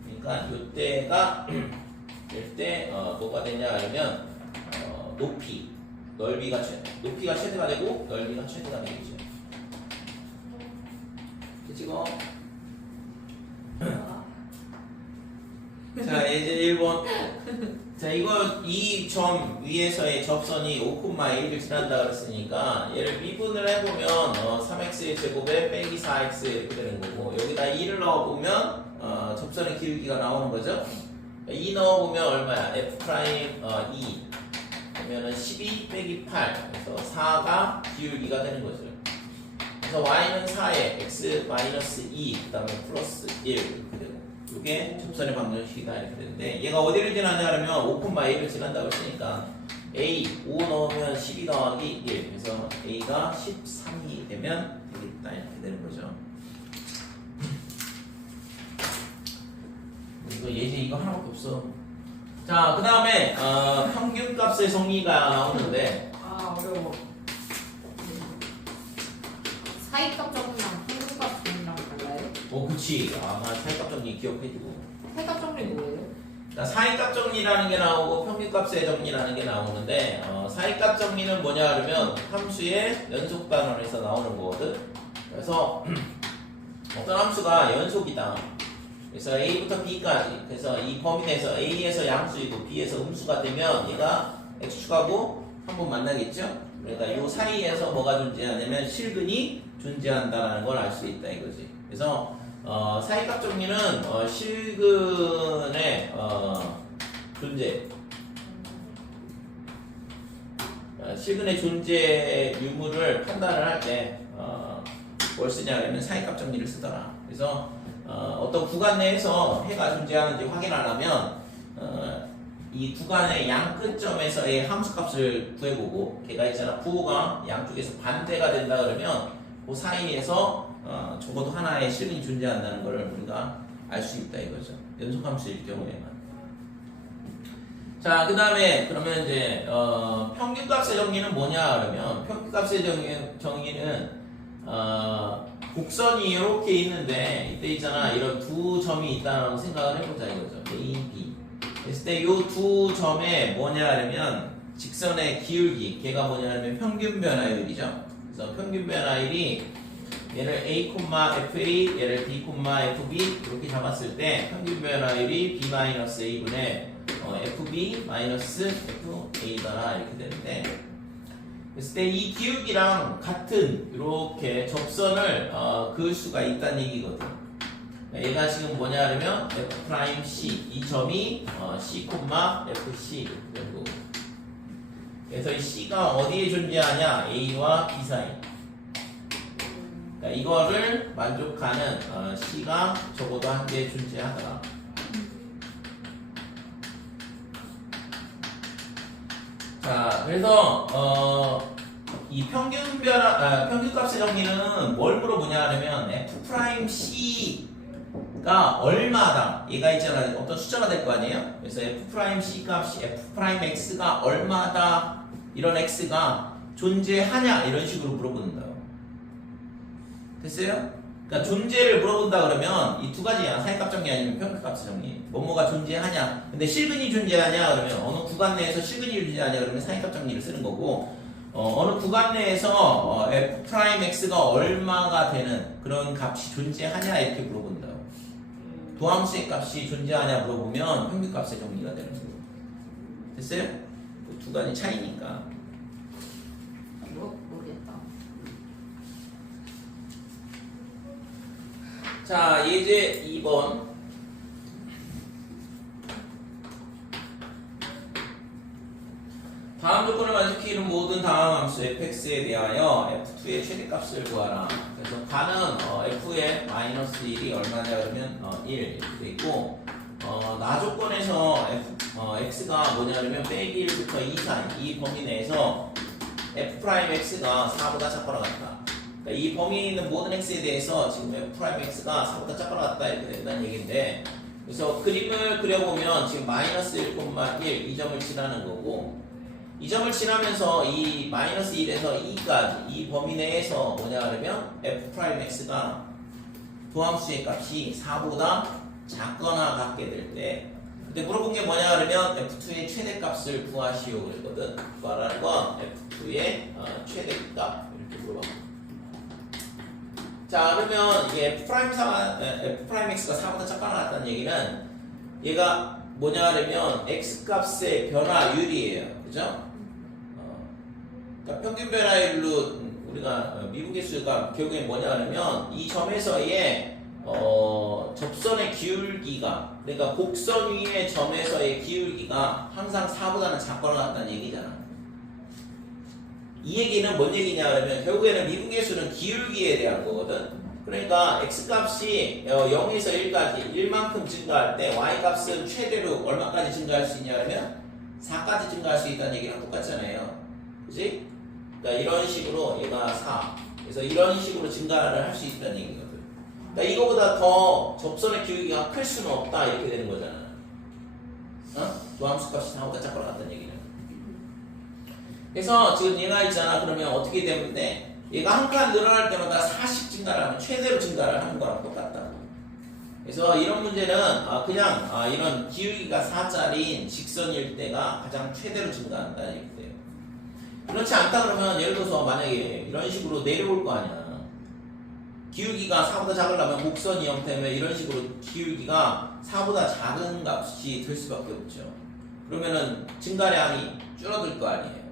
그러니까 이때가 이때 뭐가 되냐 하면 높이가 최대가 되고 넓이가 최대가 되겠죠. 그치? 자 이제 1번. 자 이거 이 점 위에서의 접선이 5,1을 지난다 그랬으니까 얘를 미분을 해보면 3x의 제곱에 빼기 4x 이렇게 되는 거고 여기다 2를 넣어보면 접선의 기울기가 나오는 거죠. 2 넣어보면 얼마야? f 프라임 2 그러면은 12 빼기 8 그래서 4가 기울기가 되는 거죠. 그래서 y는 4에 x 마이너스 2 그 다음에 플러스 1 이렇게 되고 이게 접선의 방정식이다 이렇게 되는데 얘가 어디를 지나냐 하면 5,1을 지난다고 했으니까 A 5 넣으면 12 더하기 1 그래서 A가 13이 되면 되겠다 이렇게 되는 거죠. 이거 예제 이거 하나밖에 없어. 자, 그 다음에 평균값의 정리가 나오는데 아 어려워. 사이값 정리랑 평균값 정리랑 달라요? 그치. 나 사이값 정리 기억해주고. 사이값 정리 뭐예요? 자, 사이값 정리라는 게 나오고 평균값의 정리라는 게 나오는데 사이값 정리는 뭐냐 그러면 함수의 연속 단원에서 나오는 거거든. 그래서 어떤 함수가 연속이다. 그래서 A부터 B까지. 그래서 이 범위 내에서 A에서 양수이고 B에서 음수가 되면 얘가 X축하고 한 번 만나겠죠? 그러니까 이 사이에서 뭐가 존재하냐면 실근이 존재한다는 걸 알 수 있다 이거지. 그래서 사이값 정리는 실근의 존재, 실근의 존재 유무를 판단을 할 때 뭘 쓰냐면 사이값 정리를 쓰더라. 그래서 어떤 구간 내에서 해가 존재하는지 확인하려면 이 구간의 양 끝점에서의 함수값을 구해보고 걔가 있잖아 부호가 양쪽에서 반대가 된다 그러면 그 사이에서 적어도 하나의 실근이 존재한다는 것을 우리가 알 수 있다 이거죠. 연속함수일 경우에만. 자, 그 다음에 그러면 이제 평균값의 정리는 뭐냐 그러면 평균값의 정의는 곡선이 이렇게 있는데 이때 있잖아 이런 두 점이 있다는 생각을 해보자 이거죠. A, B. 그랬을 때 이 두 점에 뭐냐 하면 직선의 기울기 걔가 뭐냐 하면 평균 변화율이죠. 그래서 평균 변화율이 얘를 A, FA, 얘를 B, FB 이렇게 잡았을 때 평균 변화율이 B-A분의 FB-FA다 이렇게 되는데 그랬을 때 이 기울기랑 같은 이렇게 접선을 그을 수가 있다는 얘기거든. 얘가 지금 뭐냐 하면 F'C 이 점이 C, FC 되고 그래서 이 C가 어디에 존재하냐 A와 B 사이. 그러니까 이거를 만족하는 C가 적어도 한 개 존재하더라. 자, 그래서 이 평균값의 정리는 뭘 물어보냐 하면 F'C가 얼마다 얘가 있잖아 어떤 숫자가 될 거 아니에요? 그래서 F'C 값이 F'X가 얼마다 이런 X가 존재하냐 이런 식으로 물어보는다. 됐어요? 그러니까 존재를 물어본다 그러면 이 두 가지야. 사이값 정리 아니면 평균값의 정리. 뭐뭐가 존재하냐. 근데 실근이 존재하냐 그러면 어느 구간 내에서 실근이 존재하냐 그러면 사이값 정리를 쓰는 거고 어느 구간 내에서 F'X가 얼마가 되는 그런 값이 존재하냐 이렇게 물어본다. 도함수의 값이 존재하냐 물어보면 평균값의 정리가 되는 거고. 됐어요? 두 가지 차이니까. 모르겠다. 자, 예제 2번. 다음 조건을 만족시키는 모든 다음 함수 fx에 대하여 f2의 최대값을 구하라. 그래서 반은 f의 마이너스 1이 얼마냐 그러면 1 이렇게 돼 있고 나 조건에서 x가 뭐냐 그러면 빼기 1부터 2 사이 이 범위 내에서 f'x가 4보다 작거나 같다. 그러니까 이 범위에 있는 모든 x에 대해서 지금 f'x가 4보다 작거나 같다 이렇게 된다는 얘기인데 그래서 그림을 그려보면 지금 마이너스 1,1 이 점을 칠하는 거고 이 점을 칠하면서 이 마이너스 1에서 2까지 이 범위 내에서 뭐냐 그러면 f'x가 도함수의 값이 4보다 작거나 같게 될 때 근데 물어본 게 뭐냐 그러면 f2의 최대값을 구하시오 그랬거든. 구하라는 건 f2의 최대값 이렇게 물어봐. 자, 그러면 이게 f'x가 4보다 작거나 같다는 얘기는 얘가 뭐냐 그러면 x값의 변화율이에요. 그죠? 그러니까 평균 변화율로 우리가 미분계수가 결국엔 뭐냐 그러면 이 점에서의 접선의 기울기가 그러니까 곡선 위의 점에서의 기울기가 항상 4보다는 작거나 같다는 얘기잖아. 이 얘기는 뭔 얘기냐 그러면 결국에는 미분계수는 기울기에 대한 거거든. 그러니까 x값이 0에서 1까지 1만큼 증가할 때 y값은 최대로 얼마까지 증가할 수 있냐 그러면 4까지 증가할 수 있다는 얘기랑 똑같잖아요. 그지? 그러니까 이런 식으로 얘가 4. 그래서 이런 식으로 증가를 할 수 있다는 얘기거든. 그러니까 이거보다 더 접선의 기울기가 클 수는 없다 이렇게 되는 거잖아. 어? 도함수 값이 4보다 작거나 같다는 얘기는. 그래서 지금 얘가 있잖아. 그러면 어떻게 되면 돼? 얘가 한 칸 늘어날 때마다 4씩 증가를 하면 최대로 증가를 하는 거랑 똑같다. 그래서 이런 문제는 그냥 이런 기울기가 4짜리인 직선일 때가 가장 최대로 증가한다는 얘기예요. 그렇지 않다 그러면 예를 들어서 만약에 이런 식으로 내려올 거 아니야. 기울기가 4보다 작으려면 곡선이 형태면 이런 식으로 기울기가 4보다 작은 값이 될 수밖에 없죠. 그러면은 증가량이 줄어들 거 아니에요.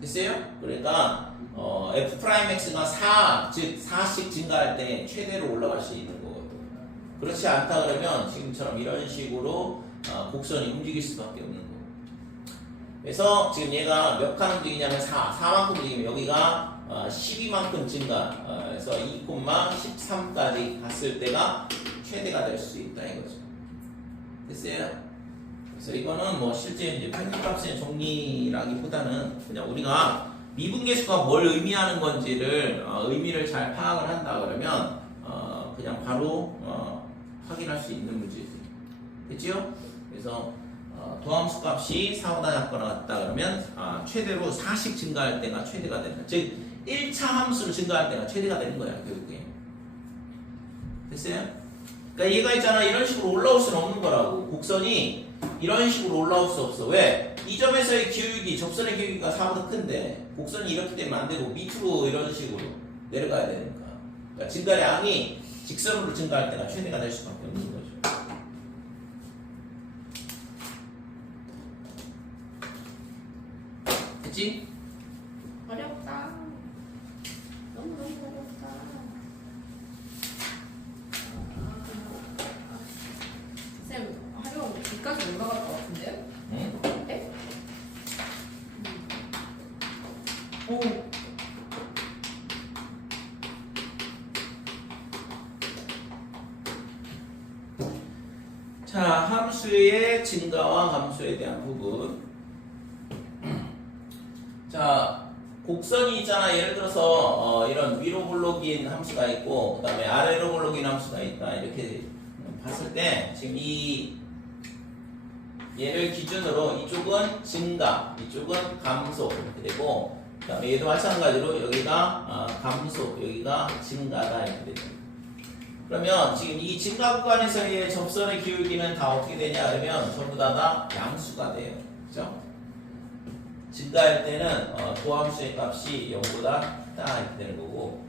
됐어요? 그러니까 f'x가 4, 즉 4씩 증가할 때 최대로 올라갈 수 있는 거거든. 그렇지 않다 그러면 지금처럼 이런 식으로 곡선이 움직일 수밖에 없는 거고. 그래서 지금 얘가 몇 칸 움직이냐면 4만큼 움직이면 여기가 12만큼 증가, 그래서 2,13까지 갔을 때가 최대가 될 수 있다 이거죠. 됐어요? 그래서 이거는 뭐 실제 이제 평균값의 정리라기보다는 그냥 우리가 미분계수가 뭘 의미하는 건지를 의미를 잘 파악을 한다 그러면 그냥 바로 확인할 수 있는 문제지. 됐지요? 그래서 도함수 값이 4보다 작거나 같다 그러면 최대로 4씩 증가할 때가 최대가 된다. 즉 1차 함수를 증가할 때가 최대가 되는 거야 결국에. 됐어요? 그러니까 얘가 있잖아. 이런 식으로 올라올 수는 없는 거라고. 곡선이 이런 식으로 올라올 수 없어. 왜? 이 점에서의 기울기, 접선의 기울기가 4보다 큰데 곡선이 이렇게 되면 안 되고 밑으로 이런 식으로 내려가야 되니까. 그러니까 증가량이 직선으로 증가할 때가 최대가 될 수밖에 없는 거죠. 됐지? 어렵다. 너무 어렵다. 쌤, 하려면 여기까지 올라갈 것 같은데요? 응? 네? 오. 자, 함수의 증가와 감소에 대한 부분. 자, 곡선이 있잖아. 예를 들어서 이런 위로 볼록인 함수가 있고 그 다음에 아래로 볼록인 함수가 있다. 이렇게 봤을 때 지금 이 얘를 기준으로 이쪽은 증가, 이쪽은 감소 이렇게 되고 그 다음에 얘도 마찬가지로 여기가 감소, 여기가 증가다 이렇게 되죠. 그러면 지금 이 증가 구간에서의 접선의 기울기는 다 어떻게 되냐 그러면 전부 다 양수가 돼요. 그죠? 증가할 때는 도함수의 값이 0보다 크다 이렇게 되는 거고,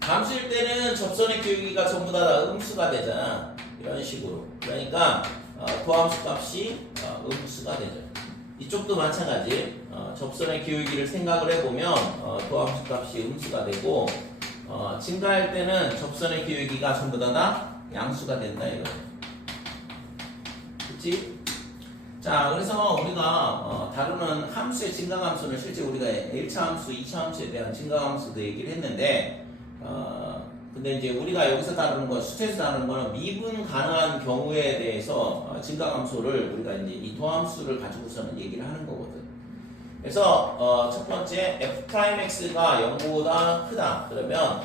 감수일 때는 접선의 기울기가 전부 다 음수가 되잖아. 이런 식으로. 그러니까 도함수 값이 음수가 되죠. 이쪽도 마찬가지. 접선의 기울기를 생각을 해보면 도함수 값이 음수가 되고, 증가할 때는 접선의 기울기가 전부 다 양수가 된다 이거죠. 그치? 자, 그래서 우리가 다루는 함수의 증가함수는 실제 우리가 1차 함수, 2차 함수에 대한 증가함수도 얘기를 했는데, 근데 이제 우리가 여기서 다루는 건, 수트에서 다루는 거는 미분 가능한 경우에 대해서 증가함수를 우리가 이제 이 도함수를 가지고서는 얘기를 하는 거거든. 그래서 첫 번째 f'x가 0보다 크다. 그러면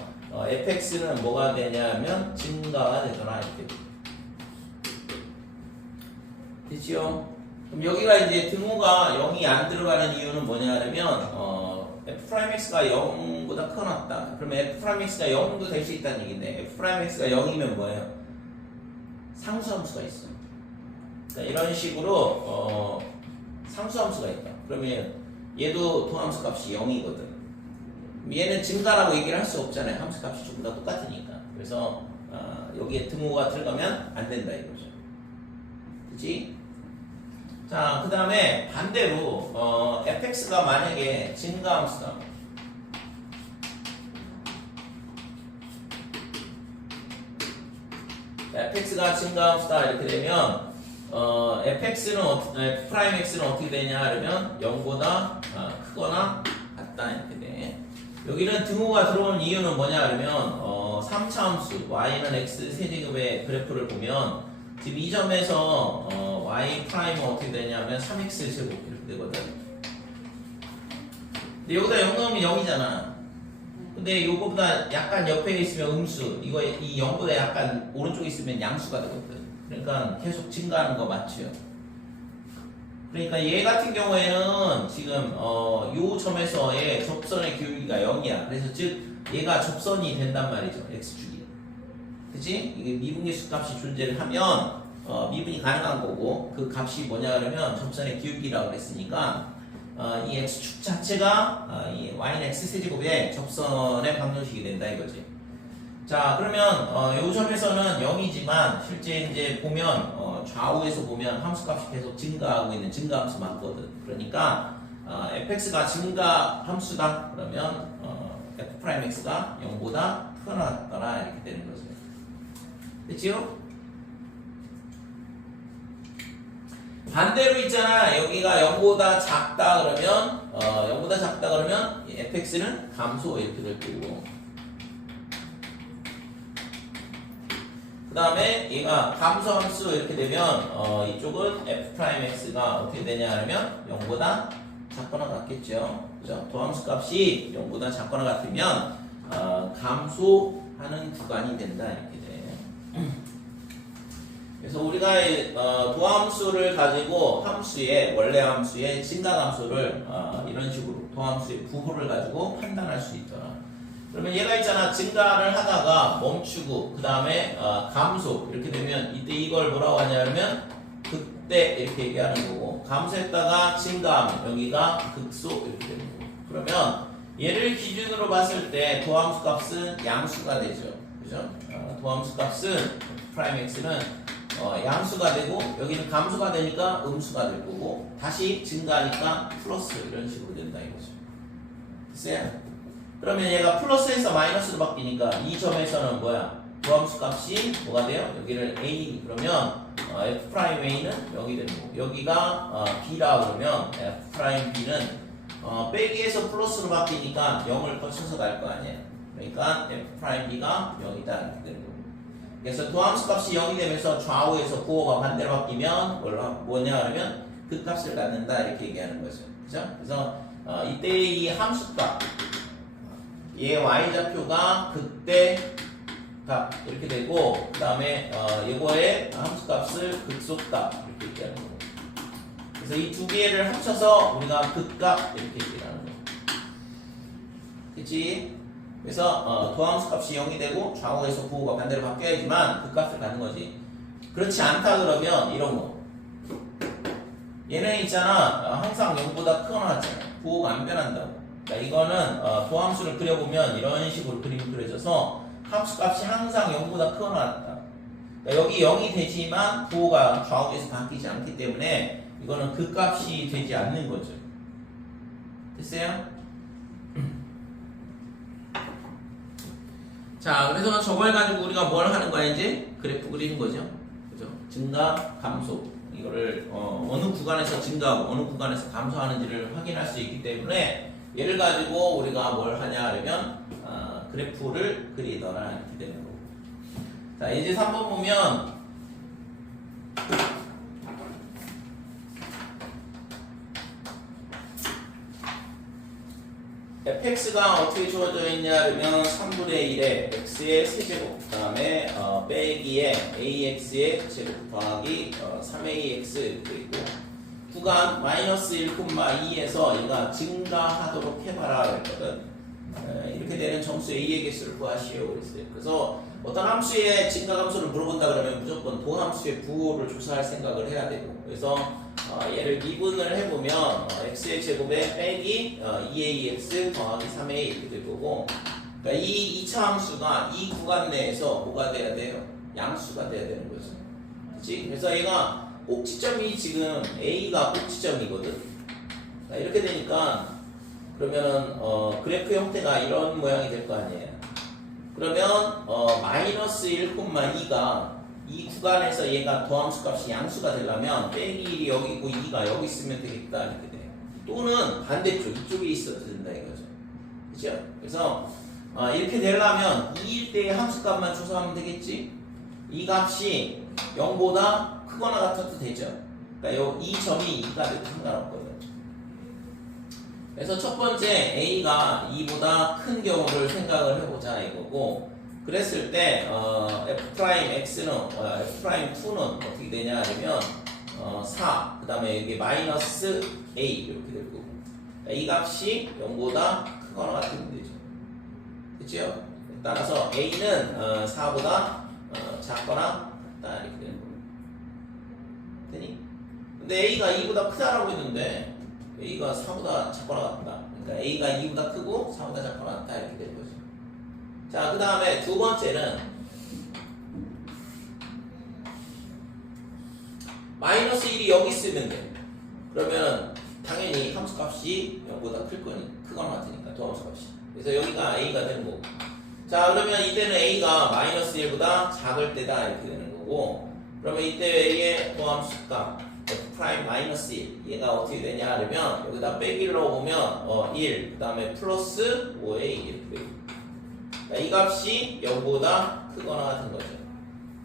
fx는 뭐가 되냐면 증가가 되거나 이렇게 되지요. 그럼 여기가 이제 등호가 0이 안 들어가는 이유는 뭐냐면 f'x가 0보다 커놨다. 그러면 f'x가 0도 될 수 있다는 얘기인데 f'x가 0이면 뭐예요? 상수함수가 있어. 그러니까 이런 식으로 상수함수가 있다. 그러면 얘도 도함수 값이 0이거든. 얘는 증가라고 얘기를 할 수 없잖아요. 함수 값이 전부 다 똑같으니까. 그래서 여기에 등호가 들어가면 안 된다 이거죠. 그치? 자, 그 다음에 반대로 fx가 만약에 증가함수다. fx가 증가함수다 이렇게 되면 f'x는 어떻게 되냐 하면 0보다 크거나 같다 이렇게 돼. 여기는 등호가 들어온 이유는 뭐냐 하면 3차 함수 y는 x 세제곱의 그래프를 보면 지금 이 점에서 y 프라임은 어떻게 되냐면 3x 제곱 이렇게 되거든. 근데 여기다 0 넣으면 0이잖아. 근데 이거보다 약간 옆에 있으면 음수, 이거 이 0보다 약간 오른쪽에 있으면 양수가 되거든. 그러니까 계속 증가하는 거 맞죠? 그러니까 얘 같은 경우에는 지금 요 점에서의 접선의 기울기가 0이야. 그래서 즉 얘가 접선이 된단 말이죠. x축이. 그치? 이게 미분계수 값이 존재를 하면 미분이 가능한 거고, 그 값이 뭐냐 그러면 접선의 기울기라고 그랬으니까 이 x축 자체가 이 y는 x세제곱의 접선의 방정식이 된다 이거지. 자, 그러면 요 점에서는 0이지만 실제 이제 보면 좌우에서 보면 함수값이 계속 증가하고 있는 증가함수 맞거든. 그러니까 fx가 증가 함수다 그러면 f'x가 0보다 크거나 같거나 이렇게 되는 거죠. 됐지요? 반대로 있잖아. 여기가 0보다 작다 그러면 0보다 작다 그러면 fx는 감소 이렇게 될 거고, 그 다음에 얘가 감소함수 이렇게 되면 이쪽은 f'x가 어떻게 되냐 하면 0보다 작거나 같겠죠. 그죠? 도함수 값이 0보다 작거나 같으면 감소하는 구간이 된다 이렇게 돼. 그래서 우리가 도함수를 가지고 함수의 원래 함수의 증가함수를 이런 식으로 도함수의 부호를 가지고 판단할 수 있더라. 그러면 얘가 있잖아. 증가를 하다가 멈추고 그 다음에 감소 이렇게 되면 이때 이걸 뭐라고 하냐면 극대 이렇게 얘기하는 거고, 감소했다가 증가하면 여기가 극소 이렇게 되는 거고. 그러면 얘를 기준으로 봤을 때 도함수 값은 양수가 되죠. 그죠? 도함수 값은 프라임 x는 양수가 되고, 여기는 감소가 되니까 음수가 될 거고, 다시 증가하니까 플러스 이런 식으로 된다 이거죠. 됐어요? 그러면 얘가 플러스에서 마이너스로 바뀌니까 이 점에서는 뭐야? 도함수 값이 뭐가 돼요? 여기를 a 그러면 f'a는 0이 되는 거고, 여기가 b라 그러면 f'b는 빼기에서 플러스로 바뀌니까 0을 거쳐서 갈 거 아니에요. 그러니까 f'b가 0이다 이렇게 되는 거고. 그래서 도함수 값이 0이 되면서 좌우에서 부호가 반대로 바뀌면 뭐냐 하면 그 값을 갖는다 이렇게 얘기하는 거죠. 그죠? 그래서 이때 이 함수 값, 얘 y좌표가 극대 값 이렇게 되고, 그 다음에 이거의 함수 값을 극소값 이렇게 얘기하는 거고. 그래서 이 두 개를 합쳐서 우리가 극값 이렇게 얘기하는 거고. 그치? 그래서 도함수 값이 0이 되고 좌우에서 부호가 반대로 바뀌어야지만 그 값을 갖는 거지. 그렇지 않다 그러면 이런 거. 얘는 있잖아. 항상 0보다 크거나 같잖아. 부호가 안 변한다고. 그러니까 이거는 도함수를 그려보면 이런 식으로 그림이 그려져서 함수 값이 항상 0보다 크거나 같다. 그러니까 여기 0이 되지만 부호가 좌우에서 바뀌지 않기 때문에 이거는 그 값이 되지 않는 거죠. 됐어요? 자, 그래서 저걸 가지고 우리가 뭘 하는 거야 이제? 그래프 그리는 거죠. 그죠? 증가, 감소. 이거를 어느 구간에서 증가하고 어느 구간에서 감소하는지를 확인할 수 있기 때문에 얘를 가지고 우리가 뭘 하냐 하면 그래프를 그리더라 이렇게 되는 거고. 자, 이제 3번 보면 fx가 어떻게 주어져 있냐 그러면 3분의 1에 x의 세제곱, 그 다음에 빼기에 ax의 제곱 더하기 3ax 이렇게 있고, 구간 마이너스 1,2에서 얘가 증가하도록 해봐라 그랬거든. 이렇게 되는 점수 a의 개수를 구하시오 그랬어요. 그래서 어떤 함수의 증가 감소를 물어본다 그러면 무조건 도함수의 부호를 조사할 생각을 해야 되고, 그래서 얘를 미분을 해보면 x의 제곱에 빼기 2ax 더하기 3a 이렇게 될 거고, 그러니까 이 2차 함수가 이 구간 내에서 뭐가 돼야 돼요? 양수가 돼야 되는 거죠. 그치? 그래서 얘가 꼭지점이 지금 a가 꼭지점이거든. 자, 이렇게 되니까 그러면은 그래프 형태가 이런 모양이 될 거 아니에요. 그러면 마이너스 1,2가 이 구간에서 얘가 도함수 값이 양수가 되려면 빼기 1이 여기 있고 2가 여기 있으면 되겠다 이렇게 돼요. 또는 반대쪽 이쪽에 있어도 된다 이거죠. 그죠? 그래서 이렇게 되려면 2일 때의 함수 값만 조사하면 되겠지. 이 값이 0보다 크거나 같아도 되죠. 그러니까 이 점이 2가 돼도 상관없거든요. 그래서 첫 번째 A가 2보다 큰 경우를 생각을 해보자 이거고, 그랬을 때 F'X는 F'X는 어떻게 되냐 하면 4, 그 다음에 여기 마이너스 A 이렇게 될 거고, 이 값이 0보다 크거나 같으면 되죠. 그치요? 따라서 A는 4보다 작거나 같다 이렇게 되는 겁니다. 되니? 근데 A가 2보다 크다라고 했는데 A가 4보다 작거나 같다. 그러니까 A가 2보다 크고 4보다 작거나 같다 이렇게 되는 거죠. 자, 그 다음에 두 번째는 마이너스 1이 여기 쓰면 돼. 그러면 당연히 함수값이 0보다 크거나 같으니까 도함수값이. 그래서 여기가 A가 되는 거고. 자, 그러면 이때는 A가 마이너스 1보다 작을 때다 이렇게 되는 거고, 그러면 이때 A의 도함수값 F' 마이너스 1 얘가 어떻게 되냐 하면 여기다 빼기를 넣어보면 1, 그 다음에 플러스 5A 이렇게 되고, 그러니까 이 값이 0보다 크거나 같은 거죠.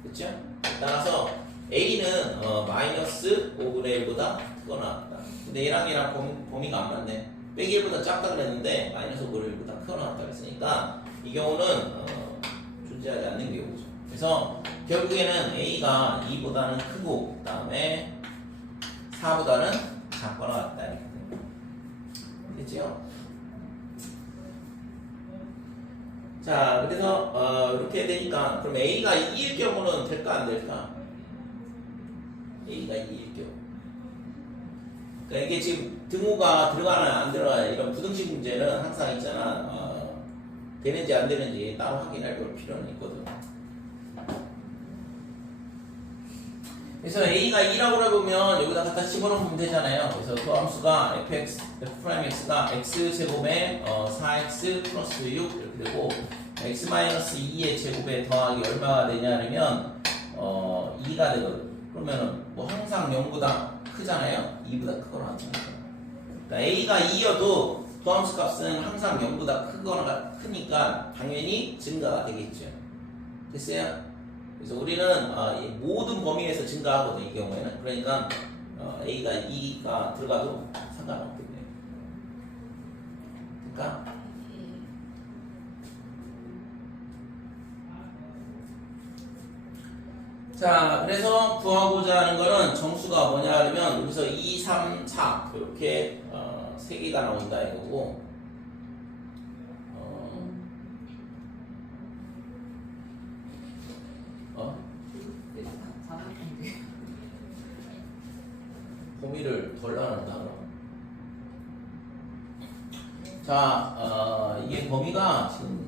그쵸? 따라서 A는 마이너스 5분의 1보다 크거나 같다. 근데 얘랑 범위가 안 맞네. 빼기 1보다 작다 그랬는데 마이너스 5분의 1보다 크거나 같다 그랬으니까 이 경우는 존재하지 않는 경우죠. 그래서 결국에는 A가 2보다는 크고 그 다음에 4보다는 작거나 같다 이렇게 됩니다. 됐죠? 자, 그래서 이렇게 되니까 그럼 A가 2일 경우는 될까 안 될까? A가 2일 경우. 그러니까 이게 지금 등호가 들어가나 안 들어가나 이런 부등식 문제는 항상 있잖아. 되는지 안 되는지 따로 확인할 필요는 있거든. 그래서 A가 2라고 해보면 여기다 갖다 집어넣으면 되잖아요. 그래서 그 함수가 F'X가 X제곱에 4X 플러스 6 이렇게 되고, X-2의 제곱에 더하기 얼마가 되냐면 2가 되거든. 그러면은 뭐 항상 0보다 크잖아요. 2보다 크거나 같으니까. 그러니까 A가 2여도 도함수 값은 항상 0보다 크니까 당연히 증가가 되겠죠. 됐어요? 그래서 우리는 모든 범위에서 증가하거든 이 경우에는. 그러니까 A가 2가 들어가도 상관없겠네요. 그러니까 자, 그래서 구하고자 하는 거는 정수가 뭐냐 하면 여기서 2, 3, 4 이렇게 3개가 나온다 이거고, 범위를 덜 나눈다 그럼. 자, 이게 범위가 지금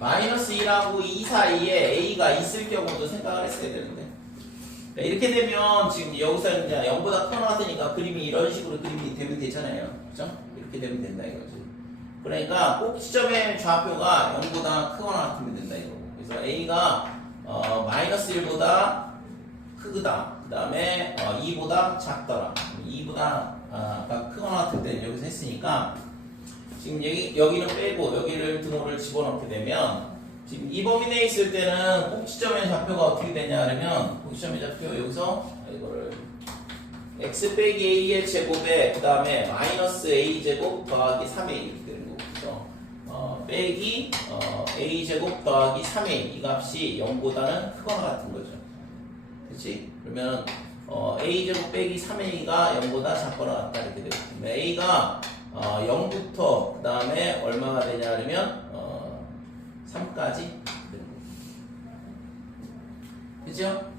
마이너스 2하고 2 사이에 A가 있을 경우도 생각을 했어야 되는데, 이렇게 되면 지금 여기서 이제 0보다 커 나왔으니까 그림이 이런 식으로 그림이 되면 되잖아요. 그죠? 이렇게 되면 된다 이거지. 그러니까 꼭 지점의 좌표가 0보다 크거나 같으면 된다 이거고. 그래서 A가 마이너스 1보다 크다. 그 다음에 2보다 작더라. 2보다 크거나 같을 때는 여기서 했으니까 지금 여기는 빼고 여기를 등호를 집어넣게 되면 지금 이 범위 내에 있을 때는 꼭지점의 좌표가 어떻게 되냐 하면 꼭지점의 좌표 여기서 이거를 x 빼기 a의 제곱에 그 다음에 마이너스 a 제곱 더하기 3a 이렇게 되는 거고, 그래서 빼기 a 제곱 더하기 3a 이 값이 0보다는 크거나 같은 거죠. 그렇지? 그러면 a 제곱 빼기 3a가 0보다 작거나 같다 이렇게 되고, a가 0부터 그 다음에 얼마가 되냐 하면 3까지 되는 거죠. 그죠?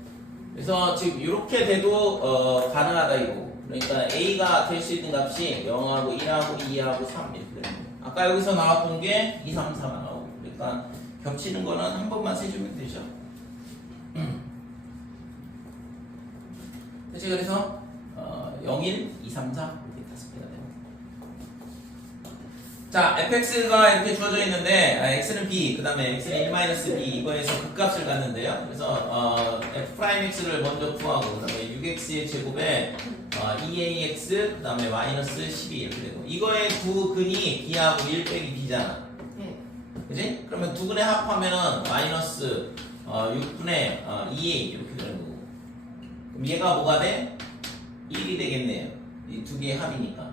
그래서 지금 이렇게 돼도 가능하다 이거. 그러니까 A가 될 수 있는 값이 0하고 1하고 2하고 3 이렇게 되는 거예요. 아까 여기서 나왔던 게 2, 3, 4가 나오고, 그러니까 겹치는 거는 한 번만 세주면 되죠. 그치? 그래서 0, 1, 2, 3, 4 이렇게 5개가 됩니다. 자, fx가 이렇게 주어져 있는데 x는 b, 그 다음에 x는 1-b 이거에서 극값을 갖는데요. 그래서 f'x를 먼저 구하고 그 다음에 6x의 제곱에 2ax 그 다음에 마이너스 12 이렇게 되고 이거의 두 근이 b하고 1 빼기 b잖아. 네. 그지? 그러면 두 근의 합하면은 마이너스 6분의 2a 이렇게 되는 거고 그럼 얘가 뭐가 돼? 1이 되겠네요. 이 두 개의 합이니까.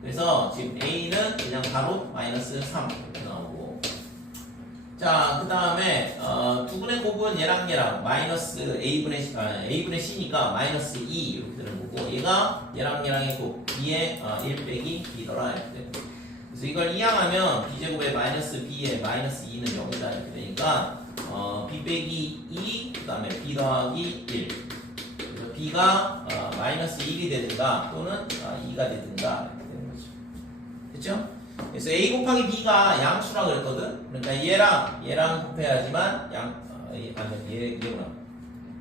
그래서 지금 a는 그냥 바로 마이너스 3 이렇게 나오고 자, 그 다음에 두 분의 곱은 얘랑 마이너스 a분의 c니까 마이너스 2 이렇게 되는 거고 얘가 얘랑 얘랑의 곱 b의 1 빼기 b더라 이렇게 되고 그래서 이걸 이항하면 b제곱의 마이너스 b의 마이너스 2는 0이다 이렇게 되니까 b 빼기 2 그 다음에 b 더하기 1 그래서 b가 마이너스 1이 되든가 또는 2가 되든가 이렇게 되는 거죠. 됐죠? 그래서 a 곱하기 b가 양수라 그랬거든. 그러니까 얘랑 곱해야지만 얘구나.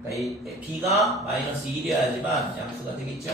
그러니까 b가 마이너스 1이어야지만 양수가 되겠죠.